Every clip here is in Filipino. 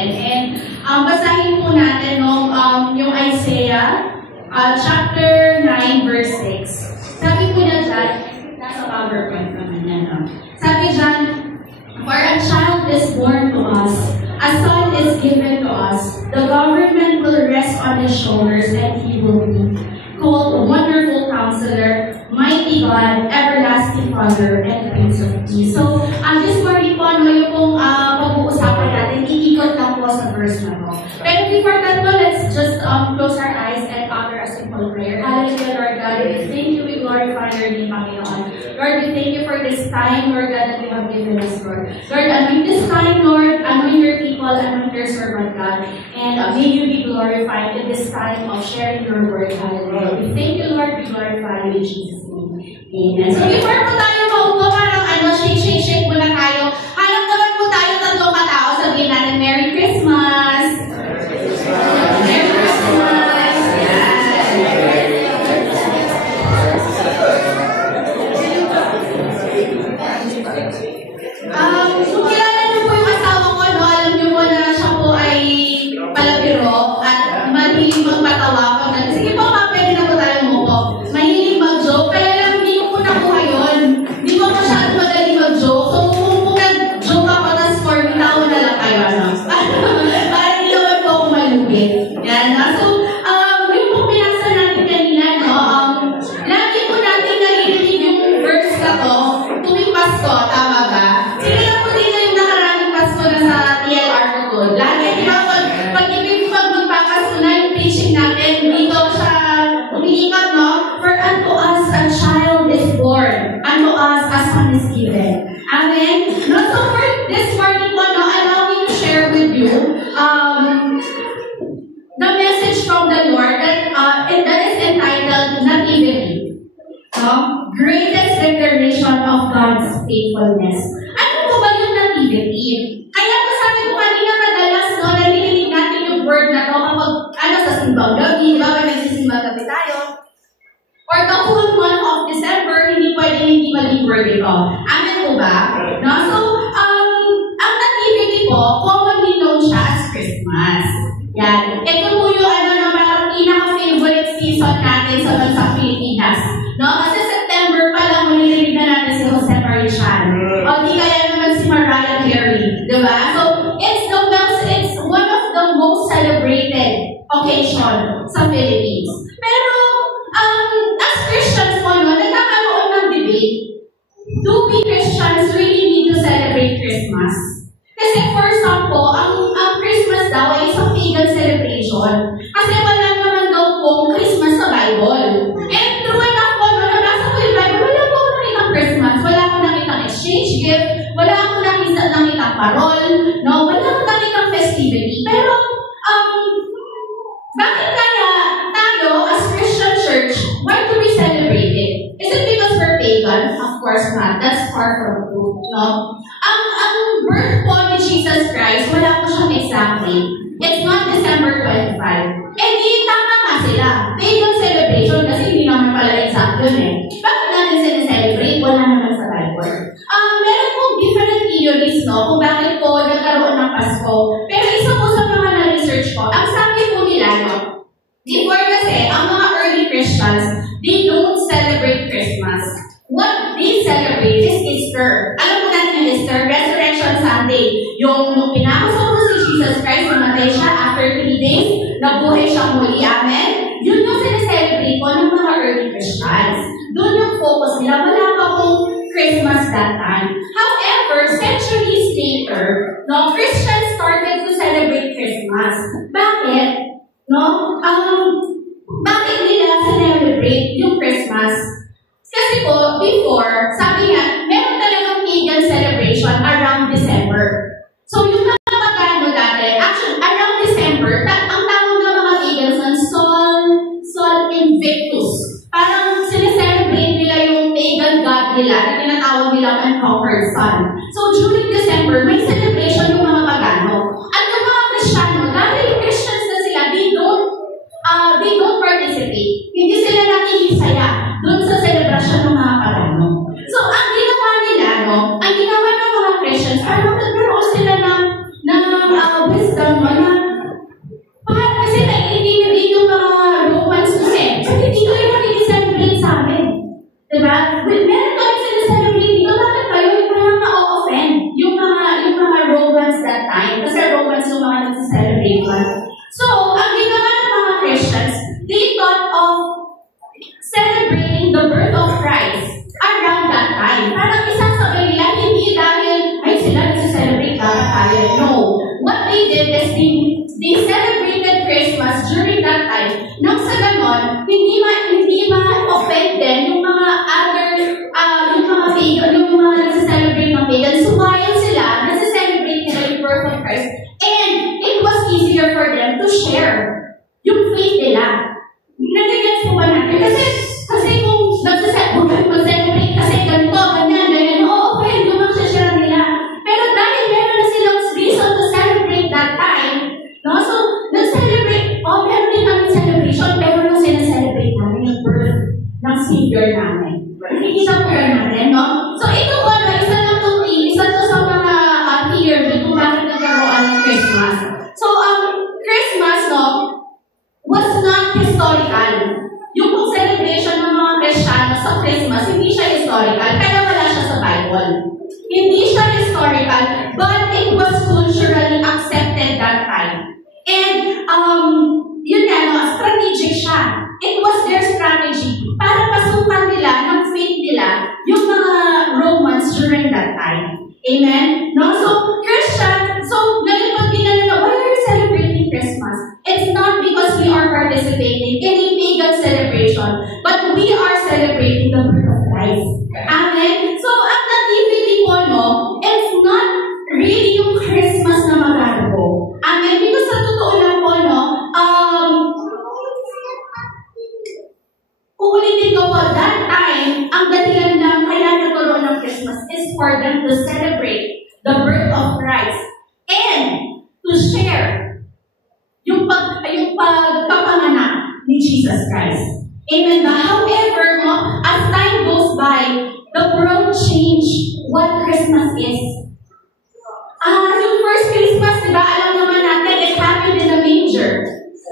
natin. And basahin po natin yung Isaiah chapter 9 verse 6. Sabi po na dyan, nasa PowerPoint naman yan. Sabi dyan, for a child is born to us, a son is given to us, the government will rest on his shoulders, and he will be called Wonderful Counselor, Mighty God, Everlasting Father, and Prince of Peace. So, this morning po, yung pong pag-uusapan natin, iikot lang po sa verse na po. Pero before that po, let's just close our eyes and utter a simple prayer. Hallelujah, Lord God. We thank you, we glorify your name, Panginoon. Lord, we thank you for this time, Lord God, that you have given us, Lord. Lord, anoint this time, Lord, anoint your people, anoint your servant, God, and may you be glorified in this time of sharing your word. Hallelujah. We thank you, Lord, we glorify you in Jesus' name. Amen. So before po tayo maupo, parang shake muna tayo. Hanap naman po tayo tatlong katao. Sabihin natin, Merry Christmas! Merry Christmas! Kung kilala niyo po yung asawa ko, no? Alam niyo po na siya po ay palabiro at mahilig magpatawa po. Sige po, pwede na po tayo umupo. Mahilig mag-joke, kaya lang hindi ko po nakuha yun. Hindi ko masyadong magaling mag-joke. So kung nag-joke ako, tas for me, tawa na lang kayo. Para hindi naman po ako malupit. Yan. So, yung po pinasa natin kanina, no? Lagi po natin narinig yung verse na to, tuwing Pasko, tama ba? Sige lang po dito yung nakaraming Pasko na sa TLR ko to. Lagi, di ba? Pag magpapasko na yung preaching natin, dito siya umiikat, no? For unto us a child is born, unto us a son is given. Amen? No? So for this morning po, no, allow me to share with you the message from the Lord that is entitled Nativity. Greatest declaration of God's faithfulness. Ano po ba yung nativity? Kaya po sabi ko kanina madalas, no, narinig natin yung word na to kapag sa simbang gabi, di ba? Pag nagsisimbang gabi tayo. Or the whole month of December, hindi pwede hindi maging word ito. Amen po ba? No? So, ang nativity po, commonly known siya as Christmas. Yan. Ito po yung na parang pinaka-favorite season natin sa bansang Pilipinas. No? Kasi September pa lang, manililig na natin si Jose Marichan. O di kaya naman si Mariah Carey. Diba? So, it's one of the most celebrated occasion sa Philippines. Pero, as Christians po, no, nagkakaroon ng debate. Do we Christians really need to celebrate Christmas? Kasi for some po, ang Christmas daw ay isang pagan celebration. Kasi wala naman daw pong Christmas sa Bible. And true enough po, no, nabasa ko yung Bible, wala po akong nakitang Christmas, wala akong nakitang exchange gift, wala akong nakitang parol, no, wala akong nakitang festivity. Pero, bakit kaya tayo as Christian church, why do we celebrate it? Is it because we're pagan? Of course not. That's far from true. No? Ang birth po ni Jesus Christ, wala po siyang exactly. It's not December 25. Eh di, tama nga sila. Pagan celebration kasi hindi naman pala exact yun eh. Bakit natin sineselebrate? Wala naman sa Bible. Meron pong different theories, no? Kung bakit po nagkaroon ng Pasko. Pero isa po sa mga na-research ko, ang sabi po nila, no? Before kasi, ang mga early Christians, they don't celebrate Christmas. What they celebrate is Easter. Alam mo natin yung Easter, Resurrection Sunday. Yung pinakasok mo si Jesus Christ, namatay siya after 3 days, nabuhay siya muli. Amen? Yun yung sineselebrate po ng mga early Christians. Doon yung focus nila. Wala pa pong Christmas that time. However, centuries later, no, Christians started to celebrate Christmas. Bakit? No? Bakit nila celebrate yung Christmas? Kasi po, before, sabi nga, meron talagang pagan celebration around December. So, yung mga pagano dati, actually, around December, ang tawag ng mga pagans ng Sol Invictus. Parang sineselebrate nila yung pagan god nila na tinatawag nilang unconquered sun. So, during December, may celebration yung mga pagano. At yung mga Kristiyano, dahil Christians na sila, they don't participate. Hindi sila nakikisaya doon sa celebration ng mga pagano. So, ang ginawa nila, no, ang ginawa ng mga Christians, celebration. So, ang ginawa ng mga Christians, they thought of celebrating the birth of Christ around that time. Parang isasabay nila, hindi dahil, ay sila nasa-celebrate dapat tayo. No. What they did is they celebrated Christmas during that time. Nang sa ganon, hindi ma-offend din yung mga other, yung mga pagan, yung mga nasa-celebrate ng pagan. Sumayan sila, nasa-celebrate nila yung birth of Christ. And it was easier for them to share yung faith nila. Nagigets po ba natin? Kasi kung mag-celebrate kasi ganito, ganyan, okay, yung mag-share nila. Pero dahil meron na silang reason to celebrate that time, no? So, nag-celebrate, meron din kami celebration, pero nung sinaselebrate namin yung birth ng Savior namin. Nakikita po yan natin, no? So, ito po, isa to sa mga theory kung bakit nagkaroon ng Christmas. So, Christmas, no, was not historical. Yung celebration ng mga Kristiyano sa Christmas, hindi siya historical, pero wala siya sa Bible. Hindi siya historical, but it was culturally accepted that time. And, yun nga, strategic siya. It was their strategy para pasukan nila ng faith nila yung mga Romans during that time. Amen? No? So, ngayon pag tinanong, why are you celebrating Christmas? It's not because we are participating in a pagan celebration, but we are celebrating the birth of Christ. Amen? So, ang nativity po, no, it's not really yung Christmas na magagawa. Amen? Because sa totoo lang po, no, uulitin ko po, that time, ang dahilan lang kaya nagkaroon ng Christmas is for them to celebrate the birth of Christ and to share yung pagpapanganak ni Jesus Christ. Amen ba? However, no, as time goes by, the world changed what Christmas is. Yung first Christmas, diba, alam naman natin, it happened in the manger.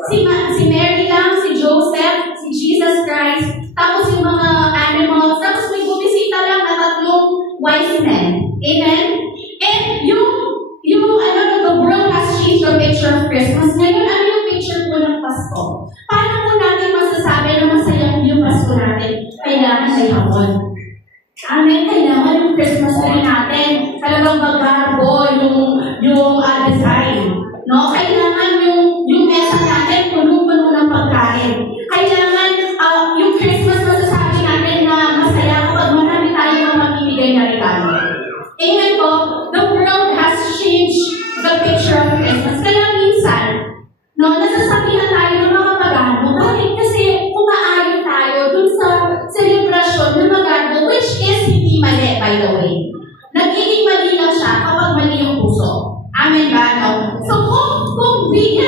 Si Mary lang, si Joseph, si Jesus Christ, tapos yung mga animals, tapos may bumisita lang na 3 wise men. Amen? And the world has changed the picture of Christmas. Ngayon, ano yung picture po ng Pasko? Paano po natin masasabi na masaya yung Pasko natin? Kailangan may hapon. Amen? Kailangan yung Christmas tree natin. Talagang magbarbo yung design. No? Kailangan yung mesa natin punong-puno ng pagkain. Kailangan yung Christmas masasabi natin na masaya kapag marami tayong mamimigay na regalo. Amen po? The world has changed the picture of Christmas. Kaya minsan, no, nasasabihan tayo ng mga pagano. Bakit? Kasi umaayon tayo dun sa celebration ng magano, which is hindi mali, by the way. Nagiging mali lang siya kapag mali yung puso. Amen ba? No? So, kung we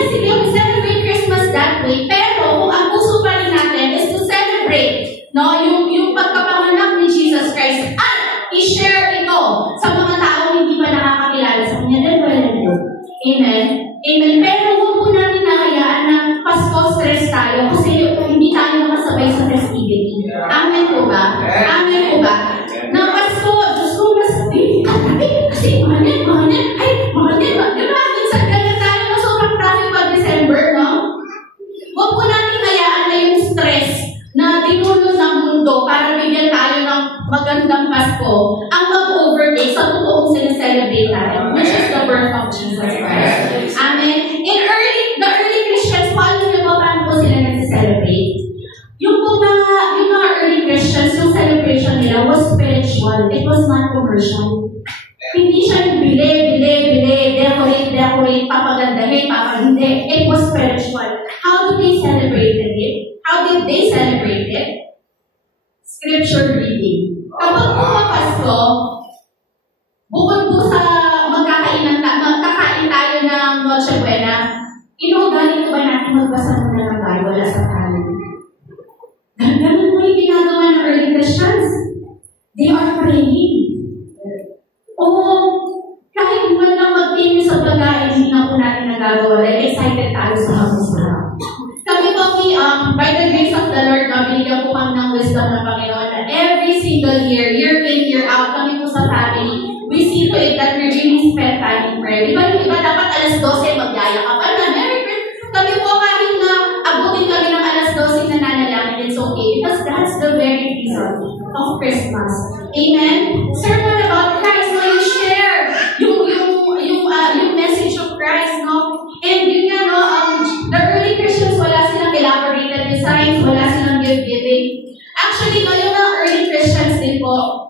celebrate Christmas that way, pero kung ang puso pa rin natin is to celebrate, no, yung pagkapanganak ni Jesus Christ at i-share ito sa mga taong hindi pa nakakakilala sa kanya, then well and good. Amen? Amen. Pero huwag po natin nakayaan na Pasko stress tayo kasi hindi tayo makasabay sa festivity. Amen po ba? Amen po ba? Na Pasko, Diyos ko, kasi mahanin, diba? Minsan ganyan tayo na sobrang traffic pag December, no? Huwag po natin hayaan na yung stress na dinulot ng mundo para bigyan tayo ng magandang Pasko ang mag-overtake sa totoong sineselebrate natin, which is the birth of Jesus Christ. Amen? The early Christians, paano nyo ba paano po sila nagsiselebrate? Yung mga early Christians, yung celebration nila was spiritual. It was not commercial. Hindi siya yung bili, decorate, papagandahin, papaganda. It was spiritual. How did they celebrate it? How did they celebrate it? Scripture reading. Kapag po Pasko, bukod po sa magkakain tayo ng Noche Buena, inuugali ko ba natin magbasa muna ng Bible sa kanin? Ganun po yung ginagawa ng early Christians. They are praying. O kahit man lang magtingin sa pagkain, hindi na po natin nagagawa dahil excited tayo sa hapon-sarap. Kami po, by the grace of the Lord, binigyan po kami ng wisdom ng Panginoon na every single year in, year out, kami po sa family, we see to it that we really spend time in prayer. Di ba yung iba dapat alas 12 magyayakapan na, That's the very reason of Christmas. Amen? Sermon about Christ, no, you share yung message of Christ, no? And yun nga, no, the early Christians, wala silang elaborated designs, wala silang gift-giving. Actually, no, yung mga early Christians din po,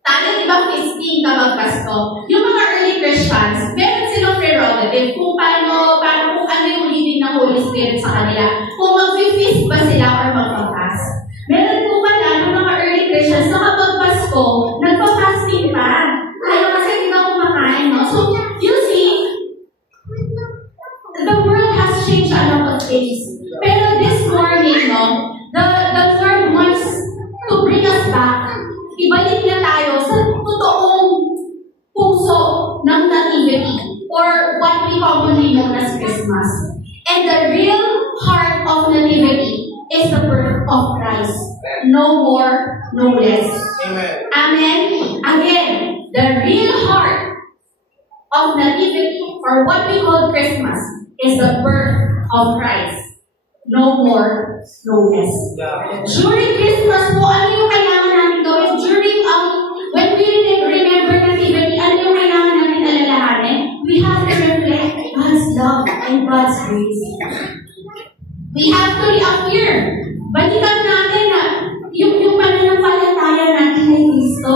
tayo ibang feasting kapag Pasko. Yung mga early Christians, meron silang prerogative kung kung ano yung living ng Holy Spirit sa kanila. Kung mag-feast ba sila or magpa-fast. Meron po pala ng mga early Christians na kapag Pasko, nagpa-fasting pa. Tayo kasi hindi na kumakain, no? So, you see, the world has changed a lot of things. Pero this morning, no, the Lord wants to bring us back. Ibalik na tayo sa totoong puso ng nativity or what we commonly know as Christmas. And the real heart of nativity is the birth of Christ. No more, no less. Amen. Amen. Again, the real heart of nativity or what we call Christmas is the birth of Christ. No more, no less. During Christmas po, ano yung kailangan natin gawin? During, when we remember nativity, ano yung kailangan natin alalahanin? We have to reflect God's love and God's grace. We have to reappear. Balikan natin na yung pananampalataya natin kay Kristo.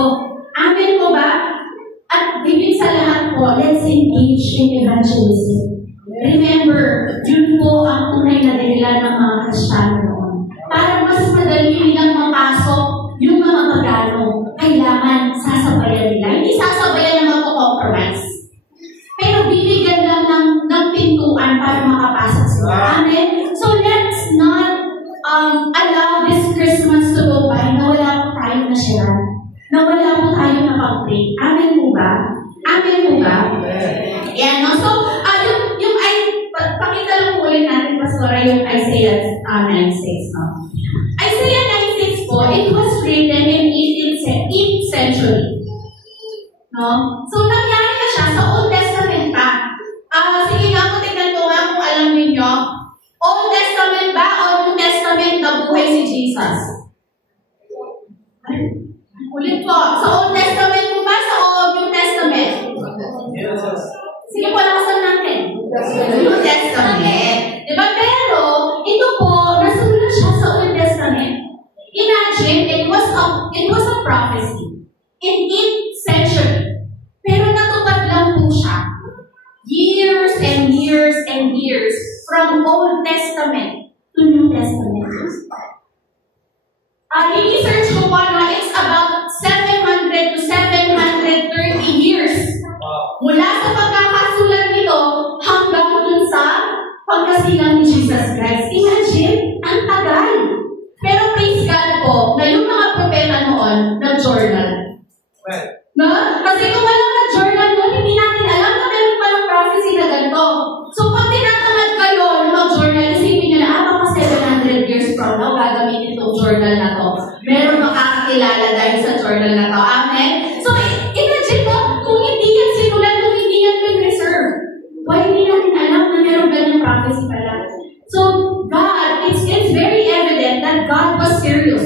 Amen po ba? At higit sa lahat po, let's engage in evangelism. Remember, yun po ang tunay na dahilan ng mga Kristiyano noon. Para mas madali nilang mapasok yung mga pagano, kailangan sasabayan nila. Hindi sasabayan na magpo-compromise. Pero bibigyan lang ng pintuan para makapasok sila. Amen? So let's not allow this Christmas to go by na wala po tayong nasyaran. Na wala po tayong napag-pray. Amen po ba? Amen po ba? Yan, no? So, pakita lang po ulit natin, Pastora, yung Isaiah 9:6. No? Isaiah 9:6 po, it was written in 8th century. No? So, nangyari na siya sa Old Testament pa. Sige nga po, tignan ko nga kung alam ninyo. Old Testament ba o New Testament na buhay si Jesus? Ulit po, sa Old Testament po ba sa New Testament? Sige po, lakasan natin. New Testament. Diba? Pero, ito po, nasulat siya sa Old Testament. Imagine, it was a prophecy in 8th century. Pero natupad lang po siya. Years and years and years from Old Testament to New Testament. I-research ko po, it's about 700 to 730 years. Mula sa pagkakasulat nito hanggang dun sa pagkasilang ni Jesus Christ. Imagine, ang tagal. Pero praise God po, na yung mga propeta noon, nag-journal. No? Kasi kung walang nag-journal noon, hindi natin alam na meron palang prophecy na ganito. So pag tinatamad kayo ng mag-journal, isipin nyo na, baka 700 years from now, gagamitin itong journal na to. Meron makakakilala dahil sa journal na to. Amen? So, imagine mo, kung hindi yan sinulat, kung hindi yan preserve, why hindi natin alam na meron ganyang prophecy pala? So, God, it's very evident that God was serious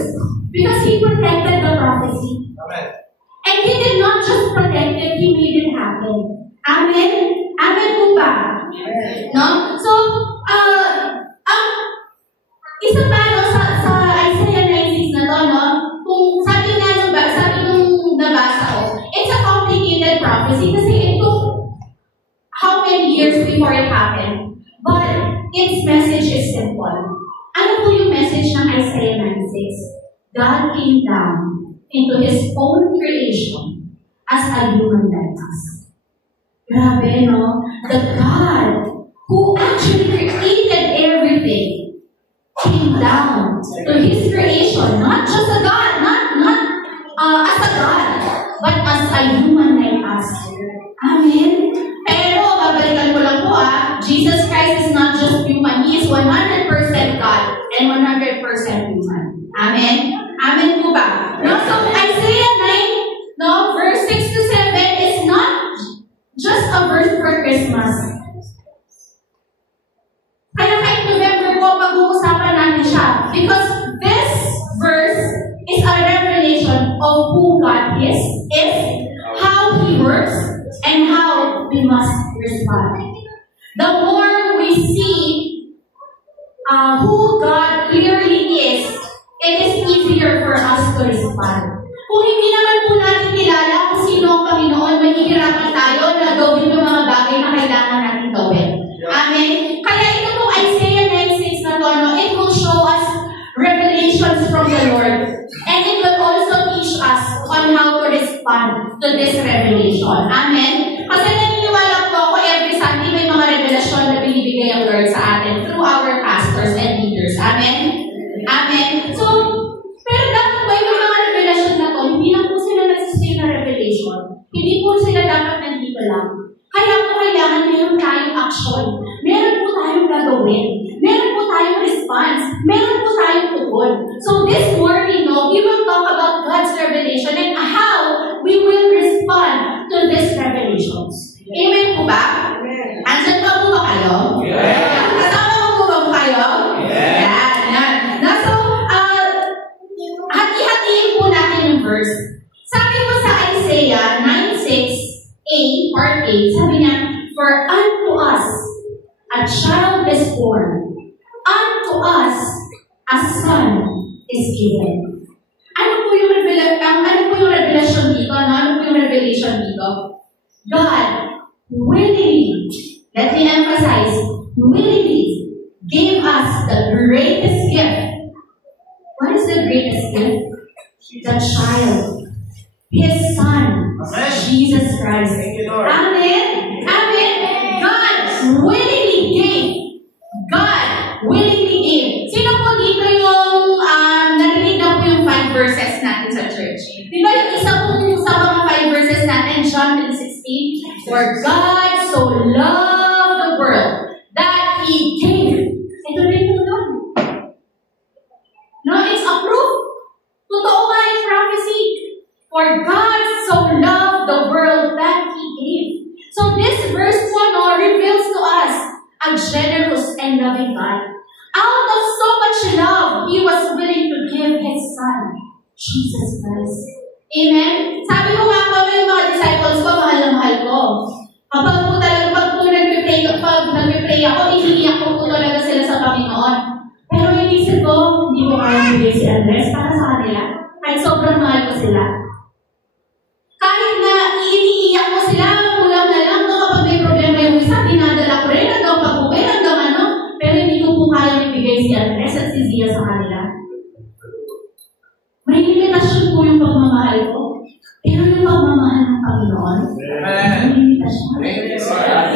because He protected the prophecy. Amen. And He did not just protect it, He made it happen. Amen? Amen po ba? No? So, isa pa, no, sa Isaiah 9:6 na to, no? Kung sabi nung nabasa ko, it's a complicated prophecy kasi it took how many years before it happened. But its message is simple. Ano po yung message ng Isaiah 9:6? God came down into His own creation as a human like us. Grabe, no? The God who actually created everything came down to His creation, not just a God, not as a God, but as a human like us. Amen? Pero, babalikan ko lang po Jesus Christ is not just human. He is 100% God and 100% human. Amen? Amen po ba? No? So, Isaiah 9, no, verse 6 to 7 is not just a verse for Christmas. Kaya kahit November po, pag-uusapan natin siya. Because this verse God is how He works, and how we must respond. The more we see who God clearly is, it is easier for us to respond. Kung hindi naman po natin kilala kung sino ang Panginoon, mahihirapan tayo na gawin yung mga bagay na kailangan natin gawin. Amen? Kaya ito po Isaiah 9:6 na to, no? It will show us revelations from the Lord. And it will also teach us on how to respond to this revelation. Amen? Kasi naniniwala po ako every Sunday may mga revelasyon na binibigay ang Lord sa atin through our pastors and leaders. Amen? Amen? So, pero dapat po yung mga revelasyon na to, hindi lang po sila nagsistay na revelation. Hindi po sila dapat nandito lang. Kaya po kailangan meron tayong action. Meron po tayong gagawin. Meron po tayong response. Meron po tayong tugon. So this morning, no, we will talk about God's revelation and how we will respond to these revelations. Amen po ba? Andyan pa po ba kayo? Yeah. Kasama po ba kayo? Yeah. Yan. So, hati-hatiin po natin yung verse. Sabi po sa Isaiah 9:6a, part 8, sabi niya, "For unto us a child is born, unto us a son is given." Ano po yung revelation dito? Ano po yung revelation dito? God willingly, let me emphasize, willingly gave us the greatest gift. What is the greatest gift? The child. His Son, Jesus Christ. Amen? Amen? God willingly gave. God willingly gave. Sino po dito yung narinig na po yung 5 verses natin sa church? Di ba yung isa po sa mga 5 verses natin, John 3:16? For God so loved the world that He gave. Ito rin po doon. No, it's a proof. Totoo nga yung prophecy. For God so loved the world that He gave. So this verse po, no, reveals to us a generous and loving God. Out of so much love, He was willing to give His Son, Jesus Christ. Amen? Sabi ko nga po yung mga disciples ko, mahal na mahal ko. Kapag po talaga, pag nag-pray ako, iniiyak ko po talaga sila sa Panginoon. Pero inisip ko, hindi ko kaya bigay si Andres para sa kanila. Kahit sobrang mahal ko sila. Kahit na iniiyak ko sila, kulang na lang, no, kapag may problema yung isa, dinadala ko rin, hanggang pag-uwi, hanggang ano, pero hindi ko po kaya ibigay si Andres at si Zia sa kanila. May limitasyon po yung pagmamahal ko. Pero yung pagmamahal ng Panginoon, may limitasyon.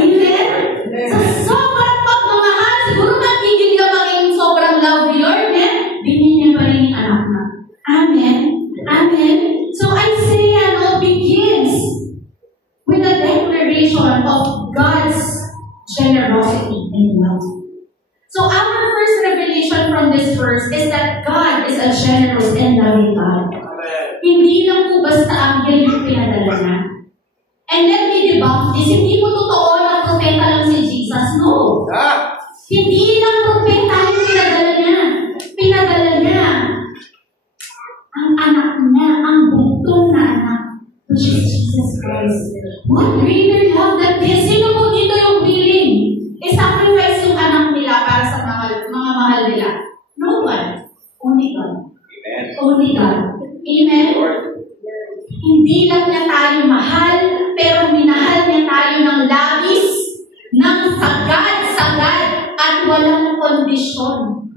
Amen? Sa sobrang pagmamahal, siguro magiging ka maging sobrang love ni Lord, bigyan niya pa rin yung anak na. Amen? Amen? So Isaiah begins with a declaration of God's generosity and love. So our first revelation from this verse is that God is a generous and loving God. Hindi lang po basta anghel yung pinadala niya. And let me debunk this. Hindi po totoo na propeta lang si Jesus. No. Hindi lang propeta yung pinadala niya. Pinadala niya ang anak niya, ang bugtong na anak, which is Jesus Christ. What greater love than this? Sino po dito yung willing? I-sacrifice yung anak nila para sa mga mahal nila. No one. Only God. Amen. Only God. Amen? Hindi lang niya tayo mahal, pero minahal niya tayo ng labis, ng sagad-sagad, at walang kondisyon.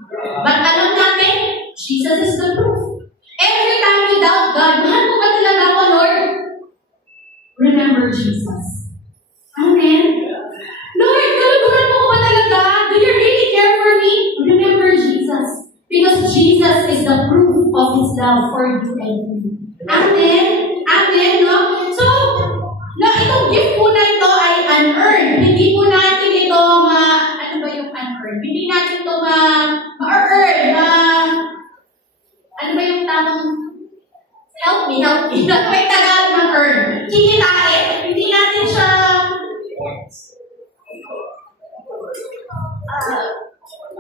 But alam natin, Jesus is the proof. Every time we doubt God, mahal mo ba talaga ako, Lord? Remember Jesus. Amen? Lord, naluluhan mo ko ba talaga? Do you really care for me? Remember Jesus. Because Jesus is the proof of His love for you and me. Amen? Amen, no? So, itong gift po na ito ay unearned. Hindi po natin ito ano ba yung unearned? Hindi natin ito ma-earn, ano ba yung tamang, help me. Ano ba yung tagal ma-earn? Kikitain. Hindi natin siya,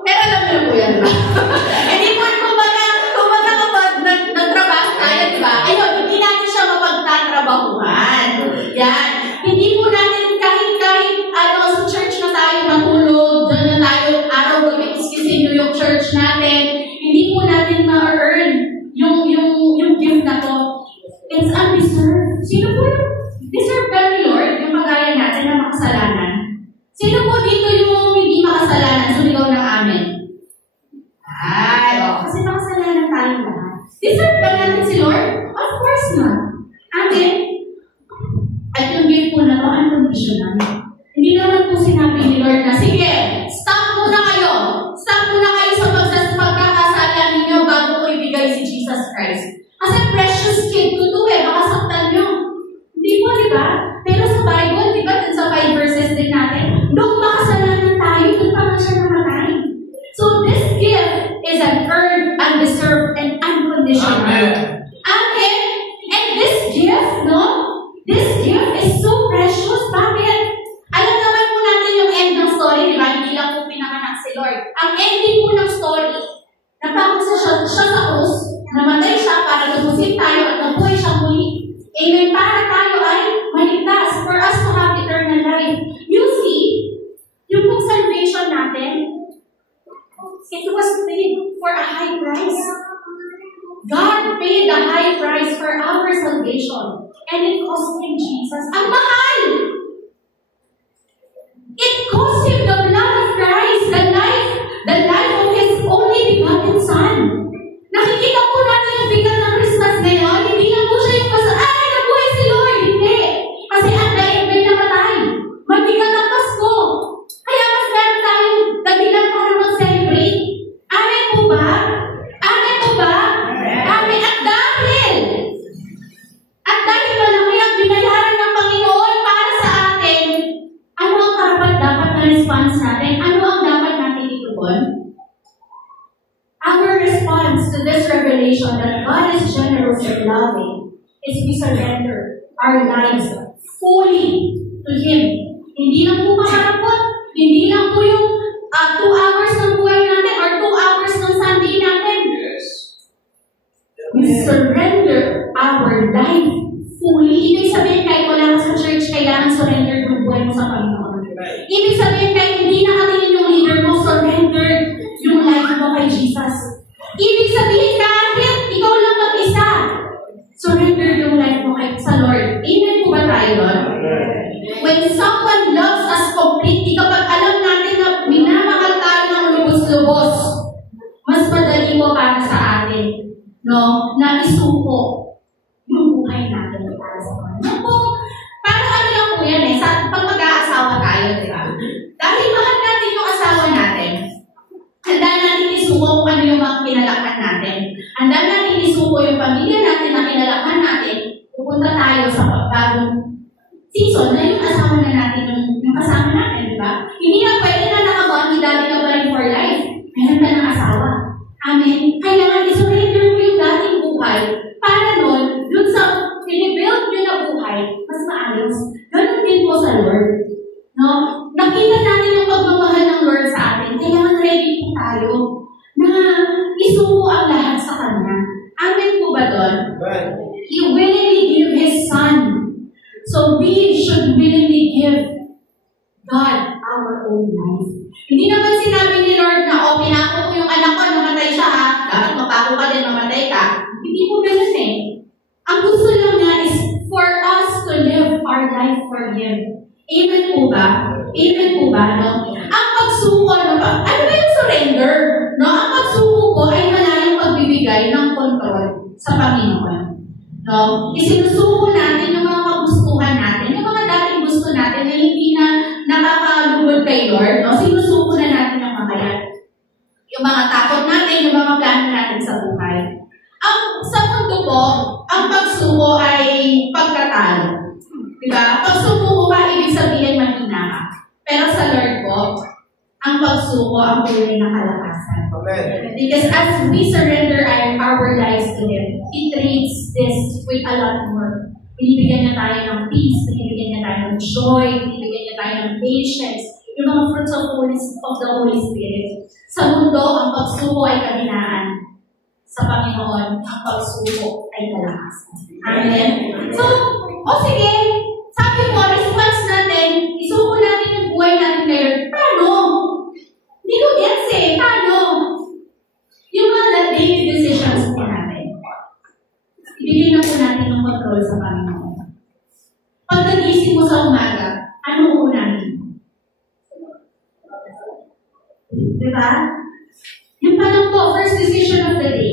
pero alam mo po yan, diba? Hindi po, kumbaga kapag nagtrabaho tayo, diba? Ayun, hindi natin siya Ang ending po ng story, napakos siya sa krus, namatay siya para lubusin tayo at nabuhay siya muli. Amen. Para tayo ay maligtas, for us to have eternal life. You see, yung pong salvation natin, it was paid for a high price. God paid a high price for our salvation. And it cost Him Jesus. Ang mahal! It cost Him the blood of Christ, the life of His only begotten Son. Nakikita po natin yung bigat ng Christmas ngayon. Hindi lang po siya yung nabuhay si Lord. Hindi. Kasi at the end may namatay. Mabigat ang Pasko. Kaya mas meron tayong dahilan para mag-celebrate. Amen po ba? Amen po ba? Amen. At dahil malaki ang binayaran ng Panginoon para sa atin, ano ang dapat na response natin? Ano ang dapat natin itugon? Our response to this revelation that God is generous and loving is we surrender our lives fully to Him. Hindi lang po makarapot, hindi lang po yung 2 hours ng buhay natin or 2 hours ng Sunday natin. We surrender our life fully. Ibig sabihin kahit wala ka sa church, kailangan surrender yung buhay mo sa Panginoon. Ibig sabihin kahit hindi nakatingin yung leader mo, surrender yung life mo kay Jesus. Ibig sabihin kahit ikaw lang mag-isa, surrender yung life mo sa Lord. Amen po ba tayo doon? When someone loves us completely, kapag alam natin na minamahal tayo ng lubos-lubos, mas madali po para sa atin, no, na isuko yung buhay natin para sa Panginoon. Parang ano lang po yan eh, pag mag-aasawa tayo, di ba? Dahil mahal natin yung asawa natin, handa natin isuko kung ano yung mga kinalakhan natin. Handa natin isuko yung pamilya natin na kinalakhan natin, pupunta tayo sa bagong season na yung asawa na natin, yung kasama natin, di ba? Hindi na pwede na nakabang dati ka ba rin for life. Meron ka ng asawa. Amen. Kailangan isurrender mo yung dating buhay para nun, dun sa pinibuild nyo na buhay, mas maayos. Ganun din po sa Lord. No? Nakita natin yung pagmamahal ng Lord sa atin. Kailangan ready po tayo na isuko ang lahat sa Kanya. Amen po ba doon? He willingly gave His Son. So we should willingly give God our own life. Hindi naman sinabi ni Lord na, pinako ko yung anak ko, namatay siya ha, dapat mapako ka din, mamatay ka. Hindi po ganun eh. Ang gusto lang niya is for us to live our life for Him. Amen po ba? Amen po ba? No? Ang pagsuko, ano ba yung surrender? No? Ang pagsuko ko ay malayang pagbibigay ng control sa Panginoon. No? Isinusuko natin yung mga kagustuhan natin, yung mga dating gusto natin na hindi na nakakalugod kay Lord. No? Sinusuko na natin ang mga yan. Yung mga takot natin, yung mga plano natin sa buhay. Sa mundo po, ang pagsuko ay pagkatalo. Diba? Pagsuko ko ba, ibig sabihin mahina ka. Pero sa Lord po, ang pagsuko ang tunay na kalakasan. Amen. Because as we surrender our lives to Him, He treats this with a lot more. Binibigyan niya tayo ng peace, binibigyan niya tayo ng joy, binibigyan niya tayo ng patience, yung mga fruits of the Holy Spirit. Sa mundo, ang pagsuko ay kahinaan. Sa Panginoon, ang pagsuko ay kalakasan. Amen. So, sige, sabi ko, response natin, isuko natin yung buhay natin kayo. Paano? Hindi ko gets eh. Paano? Yung mga daily decisions po natin. Ibigay na po natin ng control sa Panginoon. Pag nagising mo sa umaga, ano uunahin mo? Diba? Yung parang po, first decision of the day.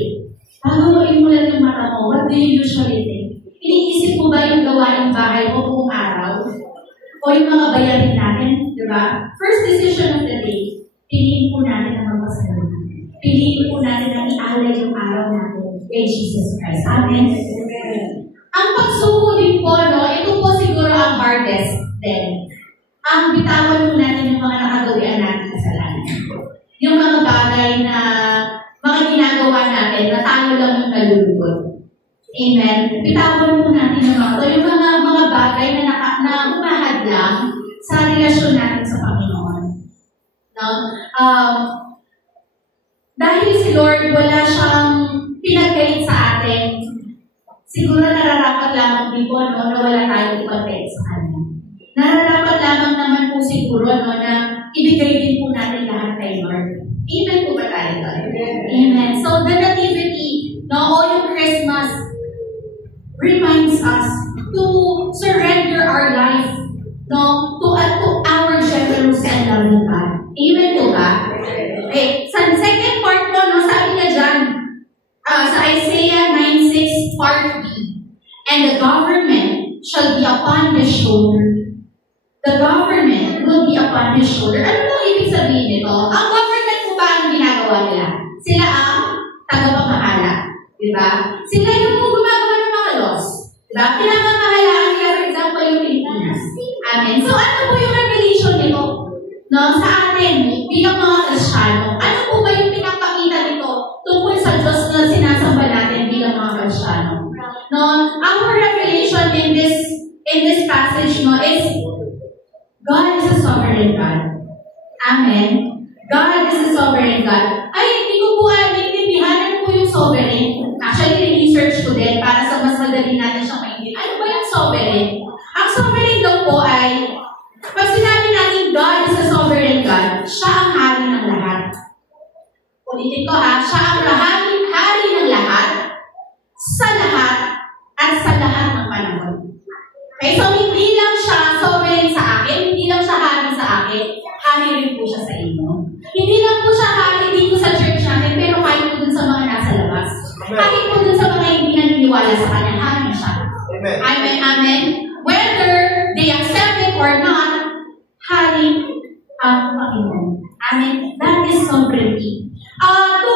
Baguhin mo lang yung mata mo, what do you usually think? Iniisip mo ba yung gawain bahay mo buong araw? O yung mga bayarin natin? Diba? First decision of the day, piliin po natin ang magpasalamat. Piliin po natin na ialay yung araw natin kay Jesus Christ. Amen? Ang pagsuko din po, no, ito po siguro ang hardest din. Ang bitawan po natin yung mga nakagawian natin sa kasalanan. Yung mga bagay na mga ginagawa natin na tayo lang yung nalulugod. Amen? Bitawan po natin yung mga bagay na umahad lang sa relasyon natin sa Panginoon. No? si Lord wala siyang pinagkait sa atin, siguro nararapat lamang din po no, na wala tayong ipagkait sa Kanya. Nararapat lamang naman po siguro no, na ibigay din po natin lahat kay Lord. Amen po ba tayo? Amen. So the nativity, no, o yung Christmas, reminds us to surrender our life, no, to our generous and loving God. Amen po ba? Okay. Sa second part po, no, sabi niya dyan, sa Isaiah 9:6 part B, and the government shall be upon his shoulder. The government will be upon his shoulder. Ano bang ibig sabihin nito? Ang government po ba ang ginagawa nila? Sila ang tagapamahala. Diba? Sila yung gumagawa ng mga laws. Diba? Pinamamahalaan nila, for example, yung Pilipinas. Amen. So, ano po yung revelation nito? No, sa atin, bilang mga Kristiyano, ano po ba yung pinapakita nito tungkol sa Diyos na sinasamba natin bilang mga Kristiyano? No, our revelation in this passage, no, is God is a sovereign God. Amen. God is a sovereign God. Ay, hindi ko po naintindihan ano po yung sovereign. Actually, research ko din para sa mas madali natin siyang maintindihan. Ano ba yung sovereign? Ang sovereign daw po ay, pag sinabi natin God is a sovereign God, siya ang hari ng lahat. Ulitin ko ha, siya ang hari ng lahat, sa lahat, at sa lahat ng panahon. Okay, so hindi lang siya sovereign sa akin, hindi lang siya hari sa akin, hari rin po siya sa inyo. Hindi lang po siya hari dito sa church natin, pero kahit po dun sa mga nasa labas. Kahit po dun sa mga hindi naniniwala sa kanya, hari na siya. Amen. Amen, amen. Whether they accept it or not, hari ang Panginoon. Amen. That is sovereignty. To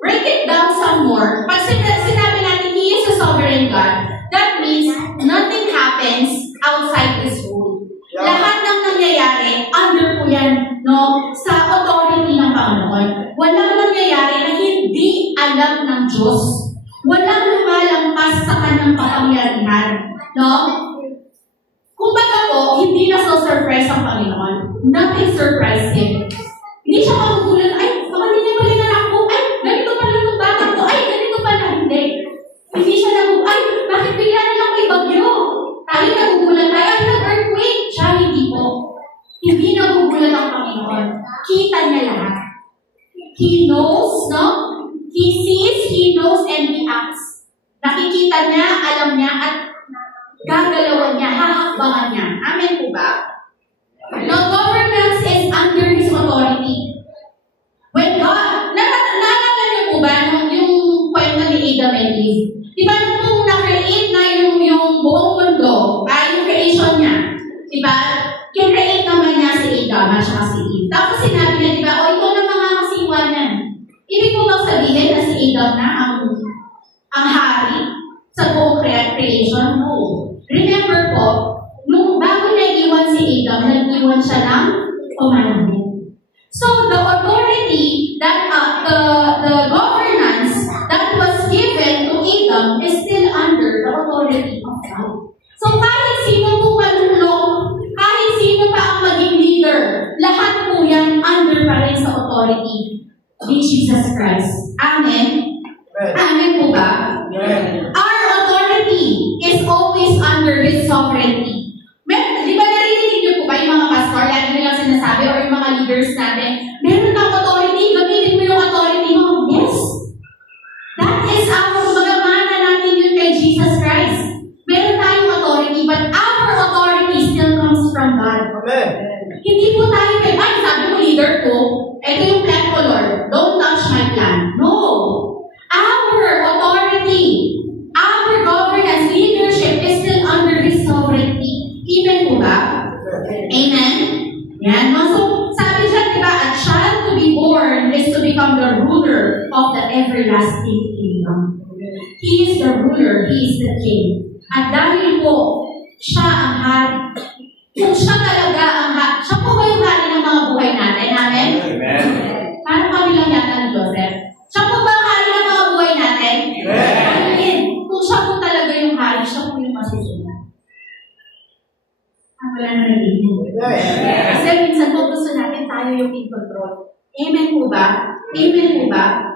break it down some more, pag sinabi natin, He is a sovereign God, that means nothing happens outside His rule. Yeah. Lahat ng nangyayari, under po yan, no, sa authority ng Panginoon. Walang nangyayari na hindi alam ng Diyos. Walang lumalampas sa kanyang kapangyarihan. No? Kung baga po, hindi na surprise ang Panginoon. Nothing surprised Him. Hindi siya magugulat, ay, baka hindi pala na ako, ay, ganito pala itong bata ko, ay, ganito pala, hindi. Hindi siya nagugulat, ay, bakit bigla na lang may bagyo? Tayo nagugulat tayo, ay, nag-earthquake. Siya, hindi po. Hindi nagugulat ang Panginoon. Kita niya lahat. He knows, no? He sees, He knows, and He acts. Nakikita niya, alam niya, at gagalawan niya, hahakbangan niya. Amen po ba? No, governance is under His authority. When God, naalala niyo po ba yung kwento ni Adam and Eve? Diba nung na-create na yung buong mundo, yung creation niya, diba? Kin-create naman niya si Adam at saka si Eve. Tapos sinabi niya, diba, o ito na mga kasiwa niyan. Ibig po bang sabihin na si Adam na ang hari sa buong creation? No. Remember po, nung bago nag-iwan si Adam, nag-iwan siya ng commandment. So, the authority that, the governance that was given to Adam is still under the authority of God. So, kahit sino po malulong, kahit sino pa ang maging leader, lahat po yan under pa rin sa authority ni Jesus Christ. Amen? Amen po ba? Amen. Our authority is always under His sovereignty. Di ba narinig niyo po ba yung mga pastor, lagi nilang sinasabi, or yung mga leaders natin, meron kang authority, gamitin mo yung authority mo. Yes. That is our magamana natin yun kay Jesus Christ. Meron tayong authority, but our authority still comes from God. Amen. Hindi po tayo kay, ay, sabi mo leader ko, ito yung plan ko, Lord. Don't touch my plan. No. Our authority, our governance, leadership is still under His sovereignty. Amen po ba? Amen? Yan. No? So, sabi siya, diba, a child to be born is to become the ruler of the everlasting kingdom. He is the ruler. He is the king. At dahil po, siya ang hari. Kung siya talaga ang hari, siya po ba yung hari ng mga buhay natin? Amen? Amen. Parang kami lang yata ni Joseph. Siya po ba ang hari ng mga buhay natin? Amen. Kung siya po talaga yung hari, siya po yung masusunod. Wala na nagiging. Kasi minsan po gusto natin tayo yung in control. Amen po ba? Amen po ba?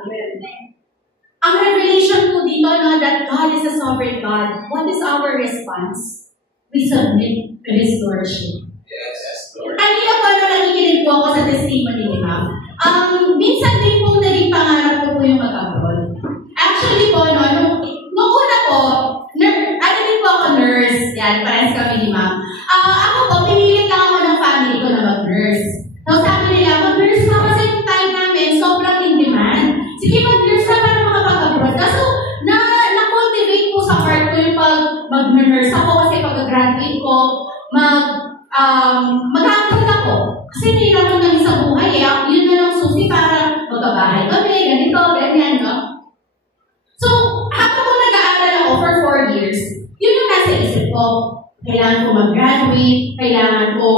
Ang revelation po dito, no, that God is a sovereign God. What is our response? We submit to His Lordship. Yes, Lord. Kanina po, nakikinig po ako sa testimony ni Ma'am. Minsan din po naging pangarap ko po yung mag-abroad. Actually po, no, nung una po, din po ako nurse. Yan, parehas kami ni Ma'am. Ako po, pinilit lang ako ng family ko na mag-nurse. So sabi nila, mag-nurse na kasi yung time namin, sobrang in demand. Sige, mag-nurse na para makapag-abroad. Kaso, na-cultivate po sa heart ko yung mag-nurse ako kasi pag-graduate ko, mag-abroad ako. Kasi nahirapan kami sa buhay. Yun na lang susi para magkabahay kami, ganito, ganyan, no? So, habang ko nag-aaral ako for 4 years, yun yung nasa isip ko. Kailangan ko mag-graduate, kailangan ko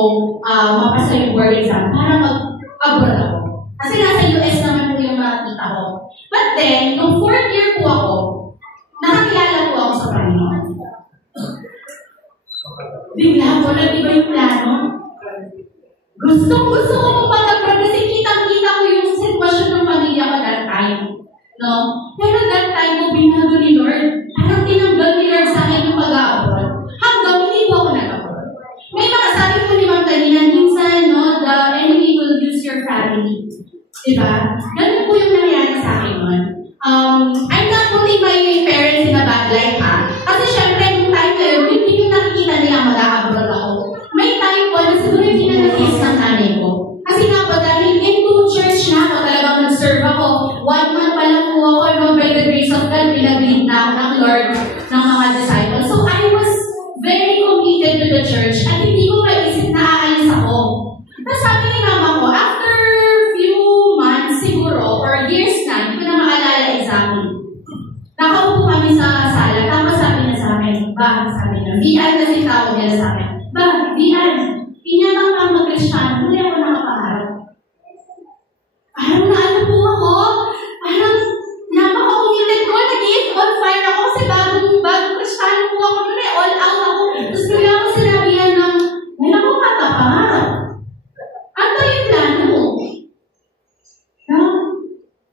mapasa yung board exam para mag-abroad ako. Kasi nasa US naman po yung mga tita ko. But then, nung 4th year po ako, nakakilala po ako sa Panginoon. Bigla po, nag-iba yung plano. Gusto ko magpag-abroad kasi kitang-kita ko yung sitwasyon ng pamilya ko that time. No? Pero that time po, binago ni Lord. Parang tinanggal ni Lord sa akin yung pag-abroad. Hanggang hindi po ako nag-abroad. May mga sabi po ni Ma'am kanina, minsan, no, the enemy will use your family. Diba? Ganun po yung nangyari sa akin nun. I'm not putting my parents in a bad light, ha? Kasi syempre, nung time na yun, hindi yung nakikita nila mag-abroad ako. May time po na siguro yung pinanagis ng nanay ko. Kasi nga po, dahil into church na ako, talagang nag-serve ako. 1 month pa lang po ako, no, by the grace of God, pinag-lead na ako ng Lord, ng mga disciples. So I was very committed to the church at hindi ko maisip na aalis ako. Tapos sabi ni mama ko, after few months siguro, or years na, hindi ko na maalala exactly. Nakaupo kami sa sala, tapos sabi niya sa akin, sabi niya, Vian kasi tawag niya sa akin, Vian, pinatang ka mag-Kristiyano, hindi ako nakapangarap. Parang naano po ako, parang napaka-committed ko, nag-iit on fire ako kasi bagong Kristiyano po ako nun all out ako. Tapos bigla ako sinabihan ng, may ako matapangarap. Ano yung plano mo? No?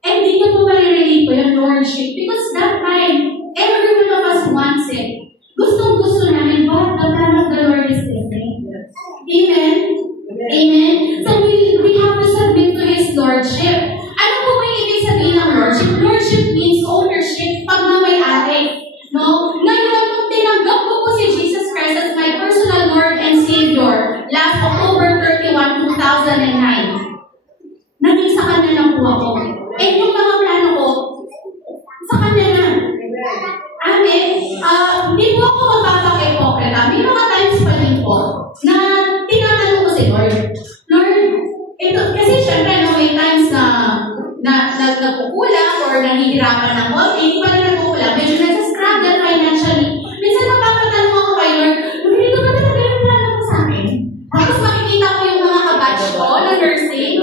And dito po marirelate ko yung Lordship because that time, every one of us wants it. Gustong-gusto namin, but the plan of the Lord is different. Amen? Amen? So we have to submit to His Lordship. Ano po ba yung ibig sabihin ng Lordship? Lordship means ownership, pagmamayari. No? Ngayon, kung tinanggap ko po si Jesus Christ as my personal Lord and Savior, last October 31, 2009, naging sa Kanya lang po ako. And yung mga plano ko, sa Kanya na. Amen? Hindi po ako magpapaka-ipokrita. May mga times pa din po na tinatanong ko si Lord, ito, kasi syempre, no, may times na nagkukulang or nahihirapan ng konti, hindi pa rin nagkukulang, medyo nasa-struggle financially. Minsan mapapatanong ako kay Lord, ito ba talaga yung plano mo sa akin? Tapos makikita ko yung mga kabatch ko na nursing.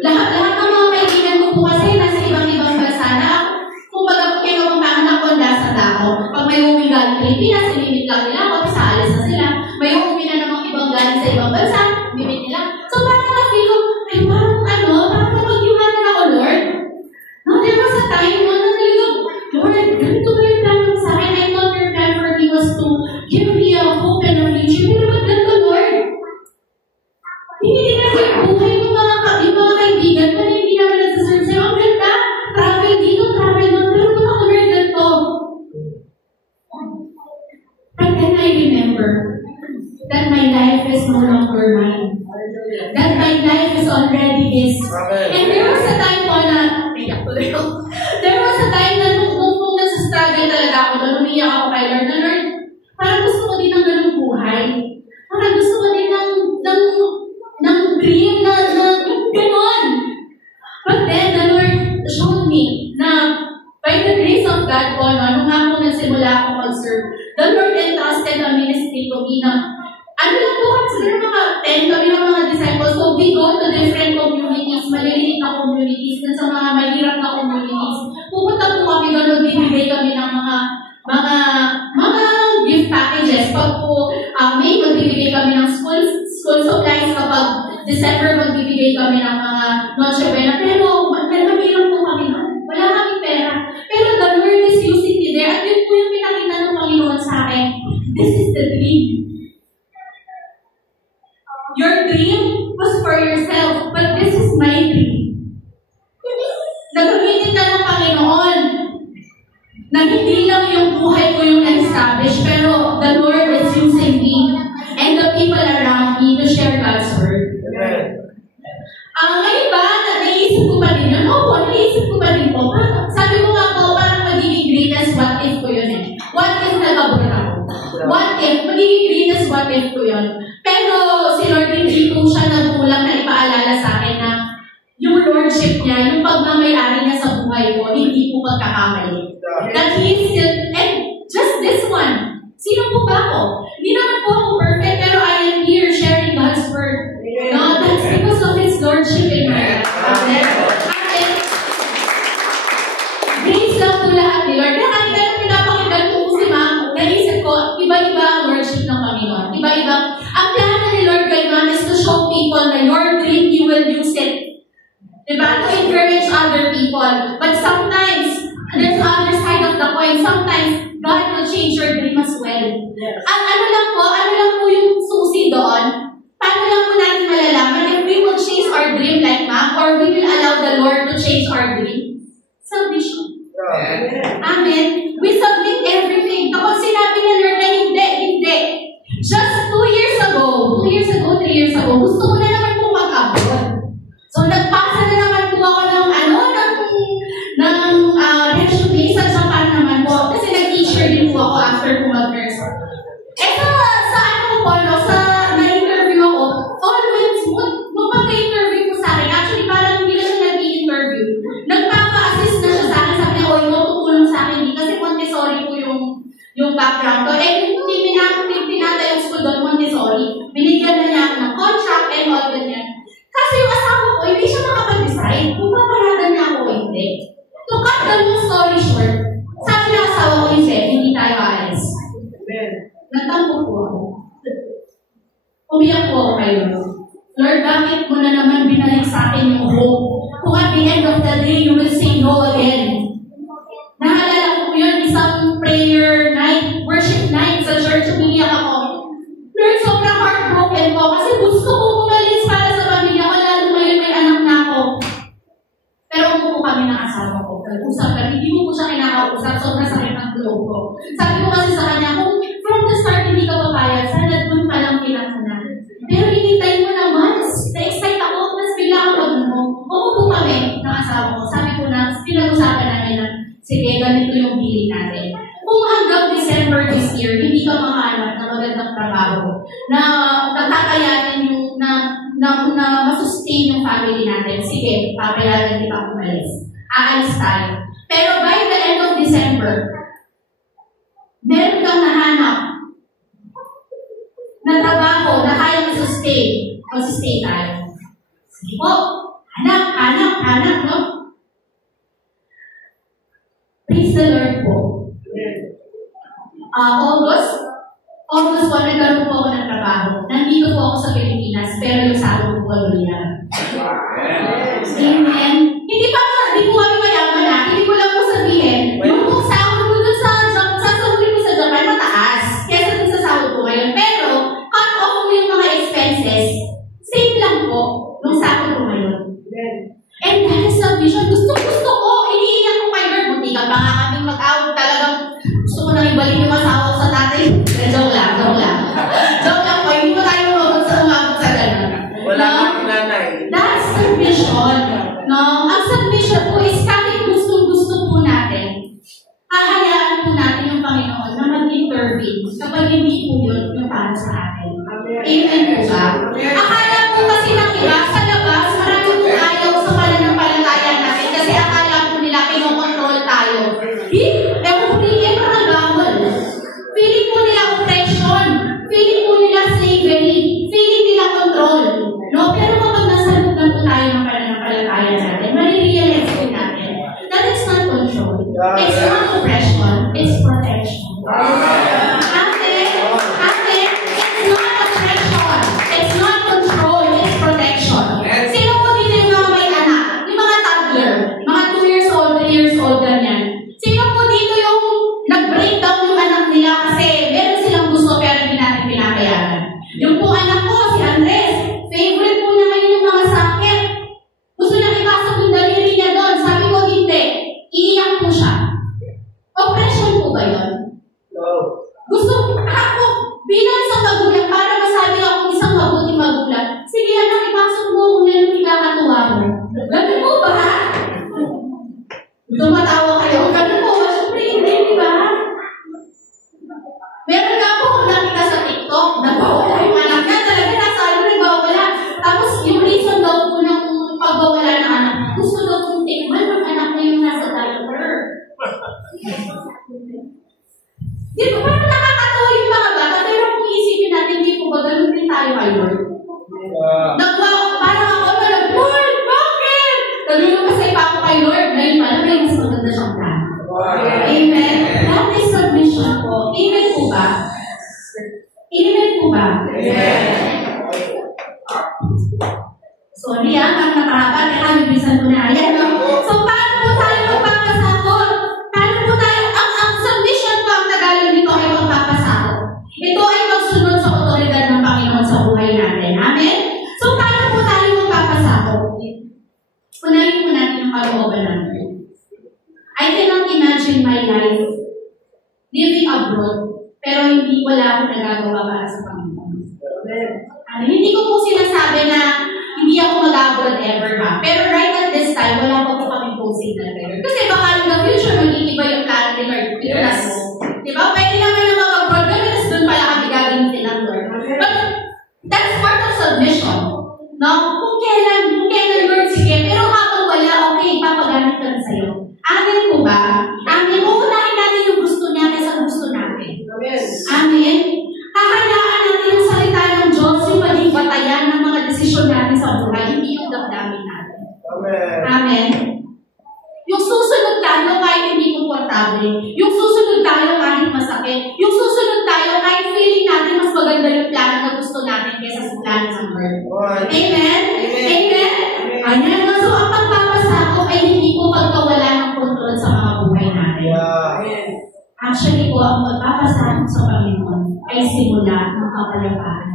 Lahat ng mga kaibigan ko po kasi nasa ibang-ibang bansa na. Kung baga po kayo pumuntahan ako, nasa ako. Pag may umuwi galing Pilipinas, imimit lang nila ako, tapos alis na sila. May umuwi na namang ibang galing sa ibang bansa, imimit nila. So parang na-feel ko, ay parang parang napag-iwanan ako, Lord. No, there was a time na talagang, Lord, ganito ba yung plan mo sa akin? I thought your plan for me was to give me a hope and a future. Pero ba't ganito, Lord? Hindi na yung buhay ng mga kaibigan ko na hindi naman nasa-serve sa'yo. Ang ganda, travel dito, travel doon. Pero kung ako, Lord, ganito. But then I remember that my life is no longer mine. That my life is already His. And there was a time po na, there was a time na nung nasa-struggle talaga ako, nung umiyak ako kay Lord, na Lord, parang gusto ko din ng ganung buhay. Parang gusto ko din ng dream na ganon. But then the Lord showed me na by the grace of God po, nung ako nagsimula ako mag-serve, the Lord entrusted the ministry to me na ano lang po kasi mga 10 kami ng mga disciples, so we go to different communities, maliliit na communities, sa mga mahirap na communities. Pupunta po kami doon, magbibigay kami ng mga gift packages. Pag po May, magbibigay kami ng school supplies. Kapag December, magbibigay kami ng mga Noche Buena, pero mahirap po kami nun. Wala kaming pera. Pero the Lord is using me there. At yun po yung pinakita ng Panginoon sa akin. This is the dream. Your dream was for yourself, but this is my dream. Nagamitin ka ng Panginoon na hindi lang yung buhay ko yung na-establish, pero the Lord is using me and the people around me to share God's word. Ngayon ba, naisip ko pa din yun? Oo, naisip ko pa din po. Sabi ko nga po, parang magiging greatest what if ko yun eh. What if nag-abort ako? What if? Magiging greatest what if ko yun. Pero si Lord, hindi po siya nagkulang na ipaalala sa akin na yung lordship niya, yung pagmamayari niya sa buhay ko, hindi po pagkakamali. That He is still, and just this one, sino po ba ako? Hindi naman po ako perfect, pero I am here sharing God's word. No, that's because of His lordship in my life. Amen. Grace lang po lahat ni Lord. Kaya kanina nung pinapakinggan ko si Ma'am, naisip ko, iba-iba ang lordship ng Panginoon. Iba-iba. Ang plano ni Lord kay Ma'am is to show people na your dream, you will use it. Diba? To encourage other people. But sometimes, there's the other side of the coin. Sometimes, God will change your dream as well. Ang ano lang po yung susi doon, paano lang po natin malalaman if we will change our dream like Ma'am or we will allow the Lord to change our dream? Submission. Amen. We submit everything. Kapag sinabi ng Lord na hindi. Just 2 years ago, 3 years ago, gusto ko na naman po mag-abroad. So, nagpasa na naman po ako ng resume sa Japan naman po. Kasi nag-teacher din po ako after po mag-nurse. Na-interview ako, always, nung pag-interview ko sa akin, actually, parang hindi na siya nag-i-interview. Nagpapa-assist na siya sa akin, sabi niya, tutulong sa akin, kasi Montessori po yung background ko. Hindi pinata yung school doon, Montessori. Binigyan na niya ako ng contract and all ganyan. Kasi yung asawa ko, hindi siya makapag-decide kung paparagan niya ako o hindi. To cut the long story short, sabi ng asawa ko, hindi tayo aalis. Nagtampo po ako. Umiyak po ako kayo. Lord, bakit mo na naman binalik sa akin yung hope? Kung at the end of the day, you will say no again. Naalala ko yun, isang prayer night, worship night sa church, umiyak ako. Lord, sobrang heartbroken ko kasi gusto ko umalis para sa pamilya ko, lalo ngayon may anak na ako. Pero umupo kami ng asawa ko. Usap kami, hindi mo po siya kinakausap, sobrang sakit ang loob ko. Sabi ko kasi sa kanya, kung from the start hindi ka papayag, sana doon pa lang pinagsanan. Pero hinintay mo naman, na-excite ako, mas bigla ako mo. Umupo kami ng asawa ko. Sabi ko na, pinag-usapan namin na, sige, ganito yung billing natin. Kung hanggang December this year, hindi ka makahanap ng magandang trabaho na nakakayanin yung na masustain yung family natin. Sige, papayagan kita umalis. Aalis tayo. Pero by the end of December, meron kang nahanap na trabaho na kaya masustain. Masustain tayo. Sige po. Hanap, no? Praise the Lord po. August 1, nagkaroon po ako ng trabaho. Nandito po ako sa Pilipinas, pero yung sahod ko wala. Amen. Hindi po kami mayaman na. Hindi ko lang po sabihin. Yung po sahod ko dun sa sasahurin ko sa Japan, mataas. Kesa dun sa sahod ko ngayon. Pero, cut off ko yung mga expenses, same lang po nung sahod ko ngayon. And dahil sa vision, gusto ko. Iniiyak ko kay Lord. Munti ka pa nga kaming mag-out. Talagang gusto ko nang ibalik yung asawa ko sa tatay. Joke lang po. Hindi ko tayo umabot sa gano'n. Wala kang nanay. That's submission. No? Ang submission po is kahit gusto po natin, hahayaan po natin yung Panginoon na mag-intervene kapag hindi po yun yung para sa atin. Amen po ba? Akala po kasi ng iba sa labas, marami pong ayaw sa pananampalataya natin kasi akala gusto daw kong tikman ng anak na yung nasa diaper. Di ba? Parang nakakatawa yung mga bata, pero kung iisipin natin, hindi po ba ganun din tayo kay Lord? Parang ako na Lord, bakit? Nalulong kasi pa ako kay Lord, ngayon pala may mas maganda siyang plan. Amen? That is submission po. Amen po ba? Amen po ba? Sorry parang nakahaba, kaya bibisan ko na. Ayan, no? So, paano po tayo magpapasakot? Paano po tayo, ang submission po ang Tagalog nito ay magpapasakot. Ito ay magsunod sa otoridad ng Panginoon sa buhay natin. Amen? So, paano po tayo magpapasakot? Unahin po natin ang kalooban ng Lord. I cannot imagine my life living abroad, pero wala akong nagagawa para sa Panginoon. Hindi ko po sinasabi na hindi ako mag-abroad ever ha. Pero right at this time, wala pa po kami posting na ever. Kasi baka in the future, mag-iiba yung plan ni Lord. Yes. Diba? Pwede naman na mag-abroad kami, tapos doon pala kami gagamitin ng Lord. But that's part of submission. No? Kung kailan Lord, sige. Pero habang wala, okay, papagamit ka na sa'yo. Amen po ba? Amen. Uunahin natin yung gusto niya kaysa gusto natin. Amen. Hahayaan natin ang salita ng Diyos yung maging batayan ng mga desisyon natin sa buhay, hindi yung damdamin natin. Amen. Yung susunod tayo kahit hindi komportable, yung susunod tayo kahit masakit, yung susunod tayo kahit feeling natin mas maganda yung plano na gusto natin kaysa sa plano ng Lord. Amen? Amen? Ayan. So, ang pagpapasakop ay hindi po pagkawala ng kontrol sa mga buhay natin. Actually po, ang pagpapasakop sa Panginoon ay simula ng kapayapaan.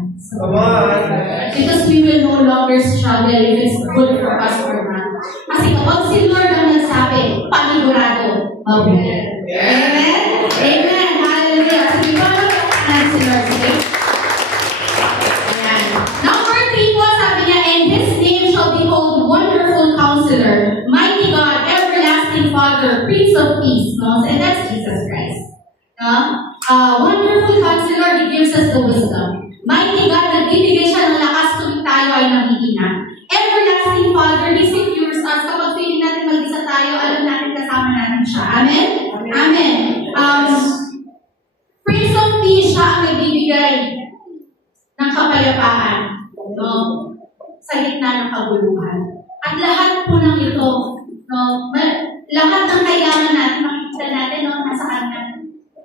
Because we will no longer struggle if it's good for us or not. Kasi kapag si Lord ang nagsabi, panigurado, mabuhay. Amen? Amen! Hallelujah! Sige po, si Lord, sige. Ayan. Number 3 po, sabi niya, and His name shall be called Wonderful Counselor, Mighty God, Everlasting Father, Prince of Peace. No? And that's Jesus Christ. Wonderful Counselor, He gives us the wisdom. Mighty God, nagbibigay siya ng lakas tuwing tayo ay nanghihina. Everlasting Father, He secures us. Kapag feeling natin mag-isa tayo, alam natin kasama natin siya. Amen? Amen. Prince of Peace, siya ang nagbibigay ng kapayapaan. No? Sa gitna ng kaguluhan. At lahat po ng ito, no? Lahat ng kailangan natin, makikita natin, no? Nasa kanya.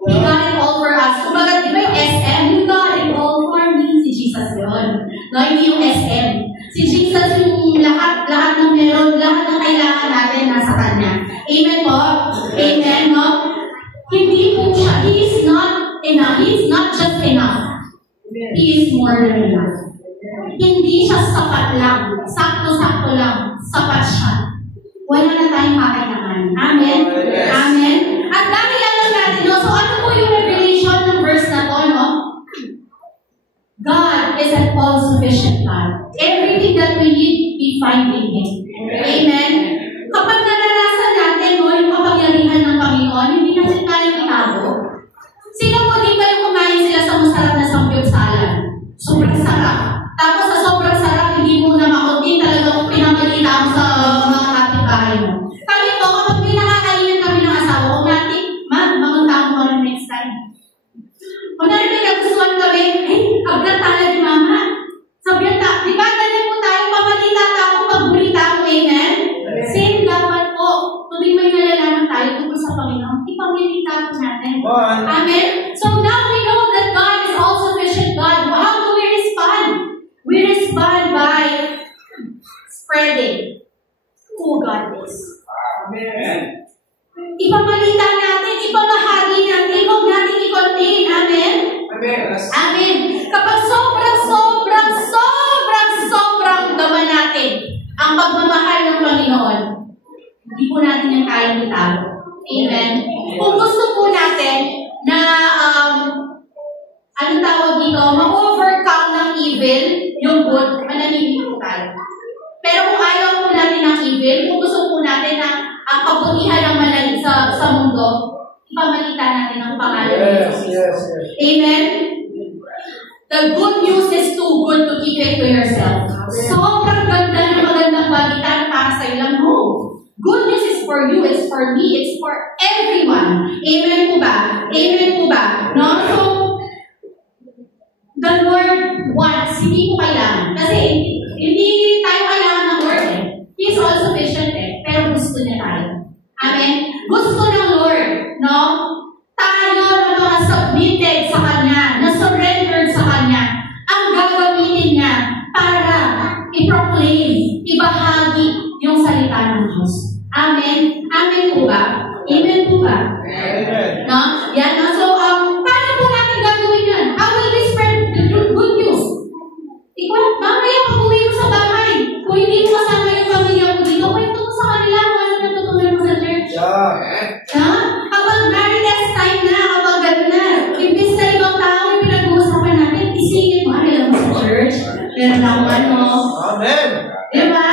He got it all for us. Kumbaga, di ba yung SM? He got it all for me. Si Jesus yun. No, hindi yung SM. Si Jesus yung lahat ng meron, lahat ng kailangan natin nasa Kanya. Amen po? Amen, no? Hindi po siya, He is not enough. He is not just enough. He is more than enough. Hindi siya sapat lang. Sakto-sakto lang. Sapat siya. Wala na tayong kakailangan. Amen? Amen? At dahil alam natin, no? So ano po yung revelation ng verse na to, no? God is an all-sufficient God. Everything that we need, we find in Him. Amen? Kapag naranasan natin, no, yung kapangyarihan ng Panginoon, hindi natin kayang itago. Sino po dito yung kumain sila sa masarap na samgyupsalan? Sobrang sarap. Tapos sa sobrang sarap, hindi mo na makunti, talagang pinamalita mo sa mga kapitbahay mo. Kami po, kapag may nakakainan kami ng asawa ko, natin, mamunta mo rin next time. Kung natin nagustuhan kami, agad tayo ni Mama. Sabihan ta, di ba, ganyan po tayo, pamalita tayo, pagbulita mo, amen? Same dapat po, tuloy may nalalaman tayo tungkol sa Panginoon, ipamilita po natin. Amen? So now we know that God is all-sufficient God. How do we respond? We respond by spreading who God is. Amen. Ipapalita natin, ipamahagi natin, huwag natin i-contain. Amen? Amen. Amen. Kapag sobrang gawa natin ang pagmamahal ng Panginoon, hindi po natin yung kayang itago. Amen? Kung gusto po natin na, anong tawag dito, ma-overcome ng evil, yung good, mananili po tayo. Pero kung ayaw po natin ng evil, kung gusto po natin na ang kabutihan ng mananili sa mundo, ipamalita natin ang pangalan ng Jesus. Yes. Amen? The good news is too good to keep it to yourself. Sobrang ganda ng magandang balita para sa iyo lang. No. for you, it's for me, it's for everyone. Amen po ba? Amen po ba? No? So, the Lord wants, hindi po kailangan. Kasi hindi tayo kailangan ng Lord eh. He is all sufficient eh. Pero gusto niya tayo. Amen? Gusto ng Lord, no? Tayo na mga submitted sa Kanya, na surrendered sa Kanya, ang gagawin niya para i-proclaim, ibahagi yung salita ng Diyos. Amen? Amen po ba? Amen po ba? Amen. No? Yan na. So, paano po natin gagawin yun? How will we spread the good news? Ikaw, mamaya pag-uwi mo sa bahay, kung hindi mo kasama yung pamilya mo dito, kwento mo sa kanila kung ano natutunan mo sa church. Yeah. Ha? Kapag marites time na, kapag gano'n na, imbis na ibang tao yung pinag-uusapan natin, isingin mo, ano mo sa church? Meron akong ano. Amen. Diba?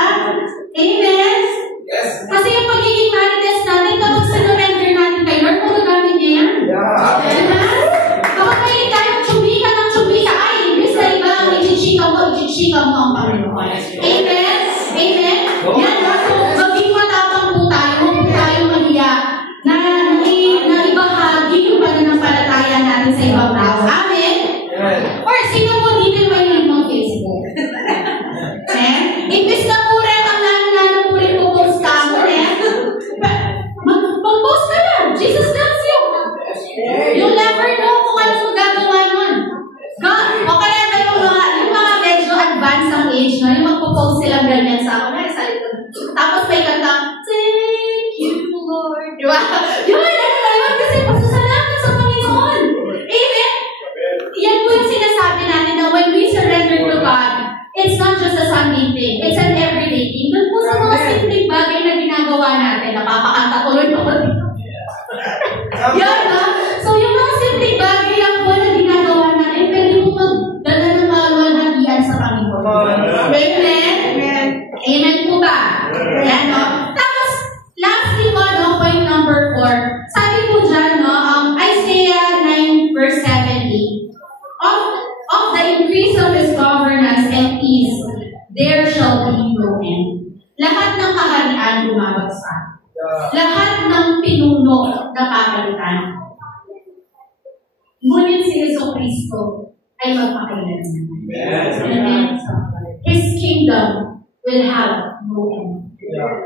Amen? Yes. Kasi yung pagiging marites natin, kapag sinurrender natin kay Lord, magagamit niya yan. Yeah. Diba? Kapag may tayo tsumika ng tsumika, ay, imbis na iba ang ichichika mo ang Panginoon. Amen? Amen? Yan, so, maging matapang po tayo, huwag po tayo mahiya na ibahagi yung pananampalataya natin sa ibang tao. Amen? Amen. Or sino mo dito may mga Facebook? Imbis na pure ang lalo pure po post ka mo, mag-post ka lang. Jesus loves you. You'll never know kung ano magagawa nun. O kaya yung mga medyo advanced ang age, no? Yung magpo-post silang ganyan sa ako. Tapos may kanta, thank you, Lord. Diba? Yun, ano na yun? Kasi pasasalamat sa Panginoon. Amen? Yan po yung sinasabi natin na when we surrender to God, it's not just a Sunday thing. It's an everyday thing. Doon po sa mga simpleng bagay na ginagawa natin, napapakanta ko rin ako dito. Yan, no? So, yung mga simpleng bagay lang po na ginagawa natin, pwede po magdala ng maluwalhatian sa Panginoon. Amen? Amen. Amen po ba? Yan, no? Tapos, lastly po, no, point number 4. Sabi po dyan, no, Isaiah 9 verse 70. Of the increase of His governance and peace, there shall be no end. Lahat ng kaharian bumabagsak. Lahat ng pinuno napapalitan. Ngunit si Jesucristo ay magpakailanman. Amen. His kingdom will have no end.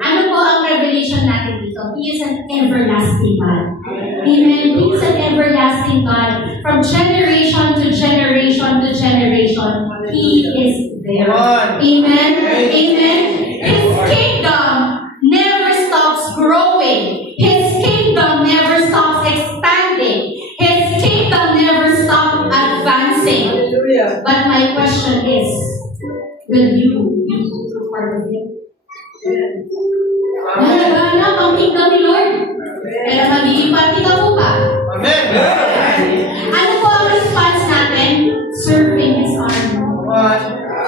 Ano po ang revelation natin dito? He is an everlasting God. Amen. He is an everlasting God. From generation to generation to generation, He is there. Amen. Amen. His kingdom never stops growing. His kingdom never stops expanding. His kingdom never stops advancing. But my question is, will you be part of it? Nalagana ang kingdom ni Lord. Kaya magiging party ka po ba? Amen. Ano po ang response natin? Serving His army.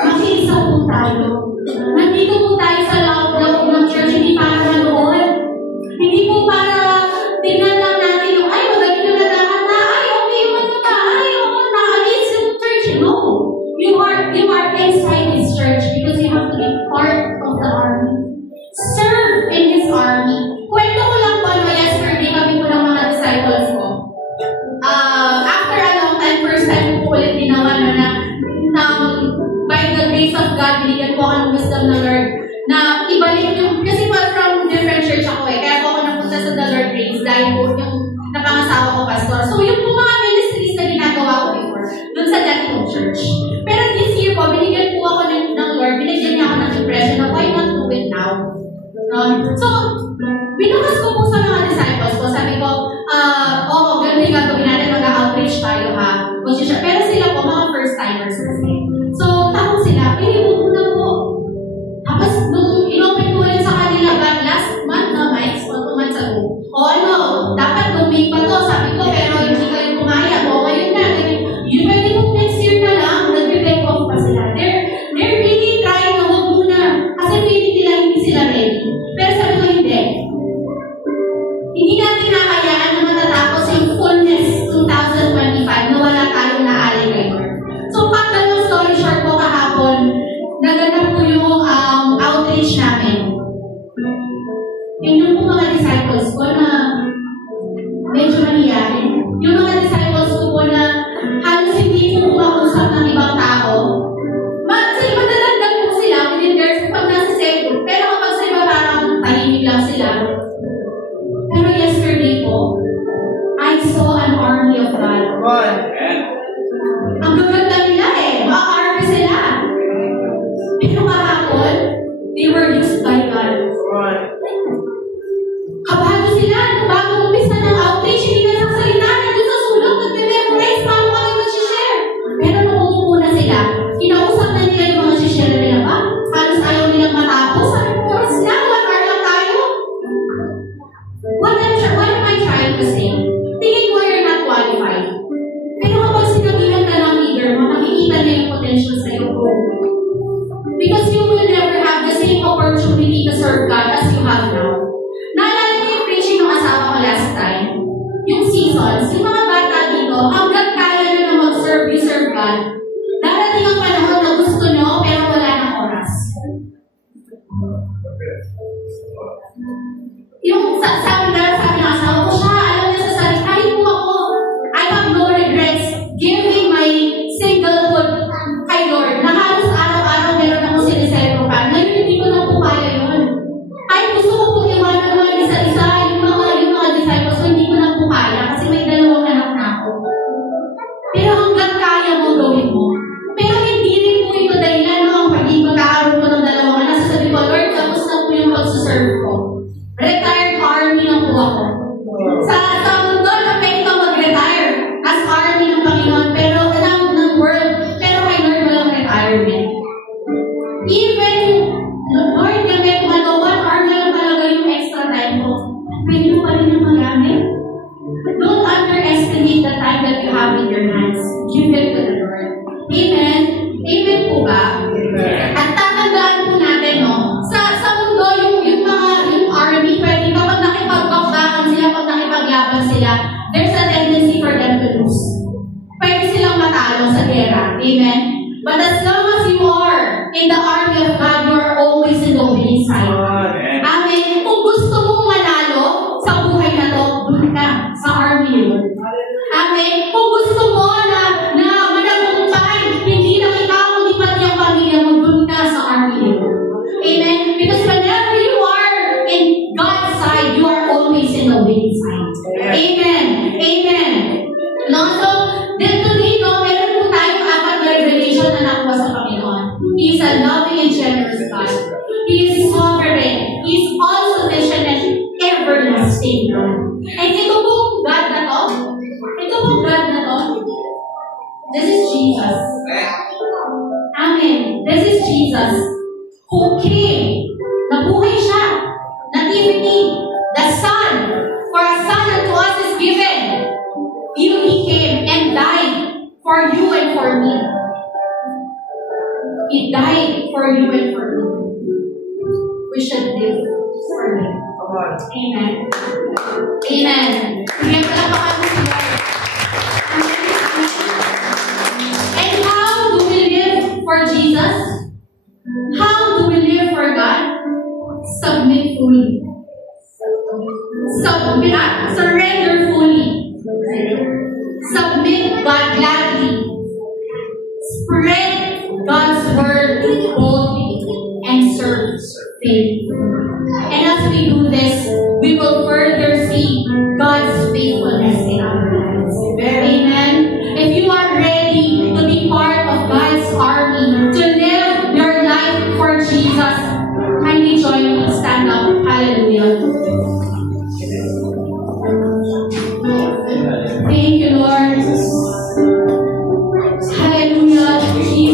Makiisa po tayo. Nandito po tayo sa loob ng church, hindi para manood. Hindi po para tingnan lang natin yung, ay, magaling yung natakanta, ay, okay, maganda, ay, okay, naalis yung church. No. You are inside His church because you have to be part of the army. Serve in His army. Kwento ko lang po, yesterday, kami po ng mga disciples ko. After a long time, first time ko ulit ginawa na by the grace of God, binigyan ko ako ng wisdom ng Lord na ibalik yung, kasi from different church ako kaya po ako napunta sa The Lord Grace dahil po yung napangasawa ko pastor. So yung po mga ministries na ginagawa ko before, dun sa dati kong church. Pero this year po, binigyan po ako ng Lord, binigyan niya ako ng impression na why not do it now? So, binukas ko po sa mga disciples ko, sabi ko, ganun yung gagawin natin, mag-outreach tayo ha. Pero sila po, mga first-timers kasi. So, tapos sila, huwag na po. Tapos, nung inopen ko ulit sa kanila, but last month na, Mike, 2 months ago, dapat guming pa to, sabi ko, pero hindi kayo pumaya, ngayon na, yun pwede kong next year na lang, nag-back off pa sila. They're really trying na huwag muna, kasi feeling nila hindi sila ready. Pero sabi ko, hindi natin nakayaan na matatapos yung fullness 2025 na wala tayong naali kay Lord. So, pag ganun mga disciples ko na medyo mahiyain. Yung mga disciples ko po na halos hindi po kumakusap ng ibang tao. Madadagdag po sila within their pag nasa second. Pero kapag sa iba parang tahimik lang sila. Pero yesterday po, I saw an army of God. Ang gaganda nila ma-army sila. Pero kahapon, they were used by God. Kabado sila, bago umpisa ng outreach, hindi na nagsalita, nandun sa sulok, nagme-memorize, paano kami mag-share. Pero nung umupo na sila, kinausap na nila yung mga share nila ba? Halos ayaw nilang matapos. Sabi ko, oras na, 1 hour lang tayo. What am I trying to say? Tingin mo you're not qualified. Pero kapag sinabihan ka ng leader mo, makikita niya yung potential sa iyo. Because you will never have the same opportunity to serve God as you have now. Naalala niyo yung preaching ng asawa ko last time? Yung seasons, yung mga bata dito, hanggang kaya nyo na mag-serve, you serve God. Darating ang panahon na gusto nyo, pero wala ng oras. Yung sabi ng asawa ko siya, alam niya sa sarili, kahit po ako, I have no regrets giving my singlehood kay Lord. Na halos araw-araw meron akong sinisero pa. Ngayon hindi ko na po kaya yun. Kahit gusto ko po iwanan naman isa-isa, yung mga disciples ko, hindi ko na po kaya kasi may 2 anak na ako. Pero hanggang kaya mo gawin mo. Pero hindi rin po ito dahilan ang pagkakaroon ko ng 2 anak. Sasabi ko, Lord, tapos na po yung pagsuserve ko. Retired army na po ako. Sa mundo, na-pwede ka mag-retire as army ng Panginoon, pero ng world, pero kay Lord walang retirement. Even, Lord, kami kumano, 1 hour na lang talaga yung extra time ko. Pwede mo pa rin yung magamit. Don't underestimate the time that you have in your hands. Give it to the Lord. Amen? Amen po ba? At tatandaan po natin, no? Sa mundo, yung army, pwede kapag nakipagbakbakan sila, pag nakipaglaban sila, there's a tendency for them to lose. Pwede silang matalo sa gera. Amen? But as long as you are in the army of God, you are always in the winning side. Amen? Kung gusto mong manalo sa buhay na to, doon ka sa army yun. Amen? Kung gusto mo na managumpay, hindi lang ikaw, hindi pati ang pamilya mo, doon ka sa army yun. Amen? Because whenever you are in God's side, you are always in the winning side. Amen? Amen? No? So, today, no, meron po tayong 4 revelation na nakuha sa Panginoon. He is a loving and generous God. He is sovereign. He is all-sufficient and everlasting God. And ito pong God na to, this is Jesus. Amen. This is Jesus who came. Nabuhay siya. Nativity. The Son. For a Son unto us is given. He came and died for you and for me. He died for you and for me. We should live for Him. Amen. Amen. Kaya palapakan mo si Lord. And how do we live for Jesus? How do we live for God? Submit fully. Surrender fully. Submit God gladly. Spread God's word boldly and serve faithfully. And as we do this, we will further see God's faithfulness in our lives. Amen. If you are ready to be part of God's army, to live your life for Jesus, kindly join me. Stand up. Hallelujah. Thank you, Lord. Hallelujah. Jesus.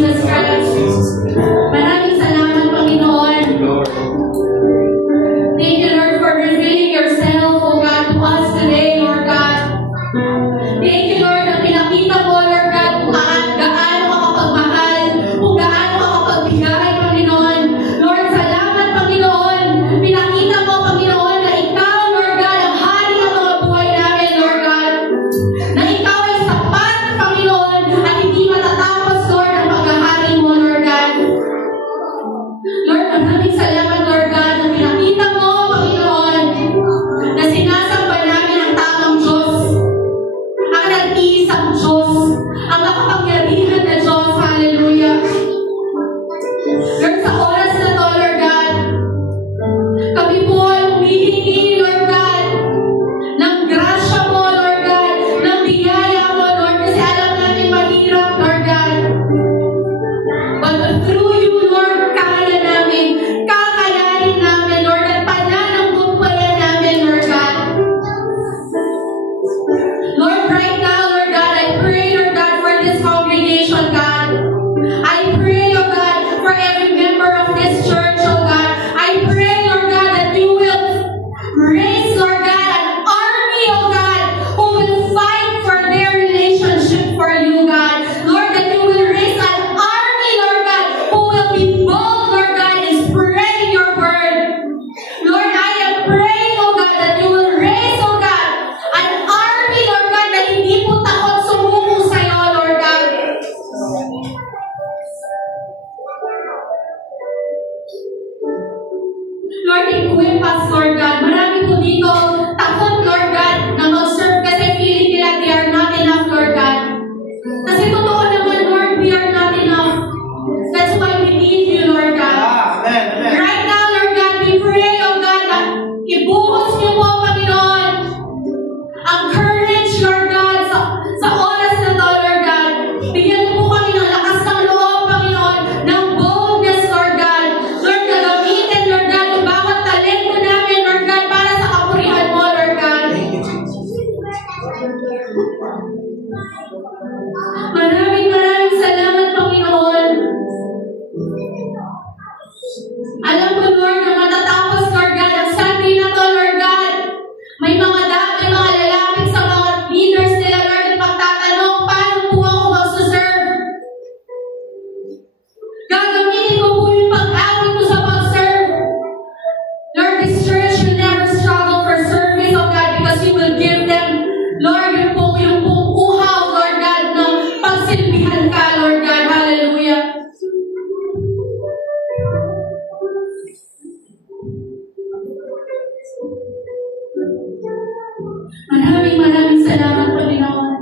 Maraming salamat, Panginoon.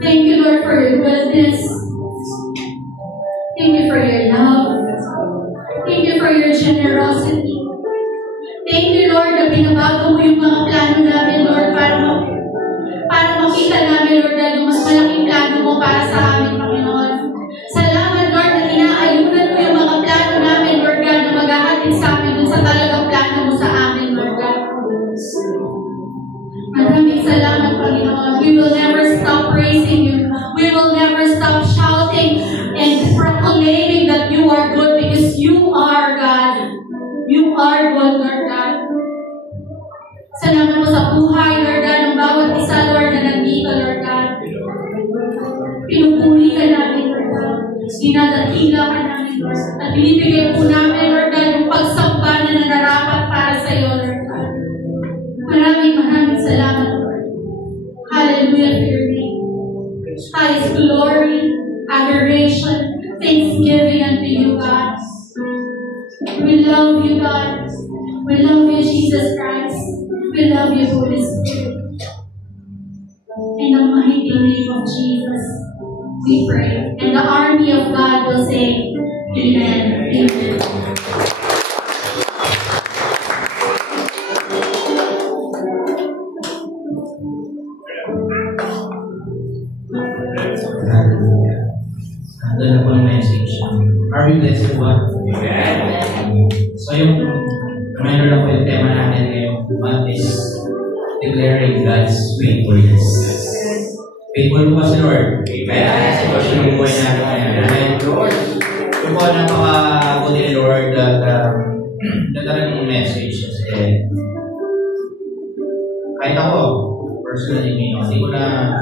Thank you, Lord, for your goodness. Thank you for your love. Thank you for your generosity. Thank you, Lord, na binabago mo yung mga plano namin, Lord, para makita namin, Lord, na yung mas malaking plano mo para sa amin, Panginoon. Salamat, Lord, na inaayunan mo yung mga plano namin, Lord God, na maghahatid sa amin dun sa talagang plano mo sa amin, Lord God. Maraming salamat, Panginoon. We will never stop praising you. We will never stop shouting and proclaiming that you are good because you are God. You are good, Lord God. Salamat mo sa buhay, Lord God, ng bawat isa, Lord, na nandito, Lord God. Pinupuli ka namin, Lord God. Dinadakila ka namin, Lord. At binibigay po namin, Lord God, yung pagsamba na nararapat para sa iyo, Lord God. Maraming salamat, Lord. Hallelujah to your name. Highest glory, adoration, thanksgiving unto you, God. We love you, God. We love you, Jesus Christ. We love you, Holy Spirit. In the mighty name of Jesus, we pray. And the army of God will say, Amen. Amen. Doon na po ang message. Are we blessed one? Amen. So yung reminder lang po yung tema natin ngayong month is declaring God's faithfulness. Faithful po si Lord. Amen. Sa portion ng buhay natin ngayon. Amen. Yung po napakabuti ni Lord at talagang message kasi kahit ako, personally, hindi ko na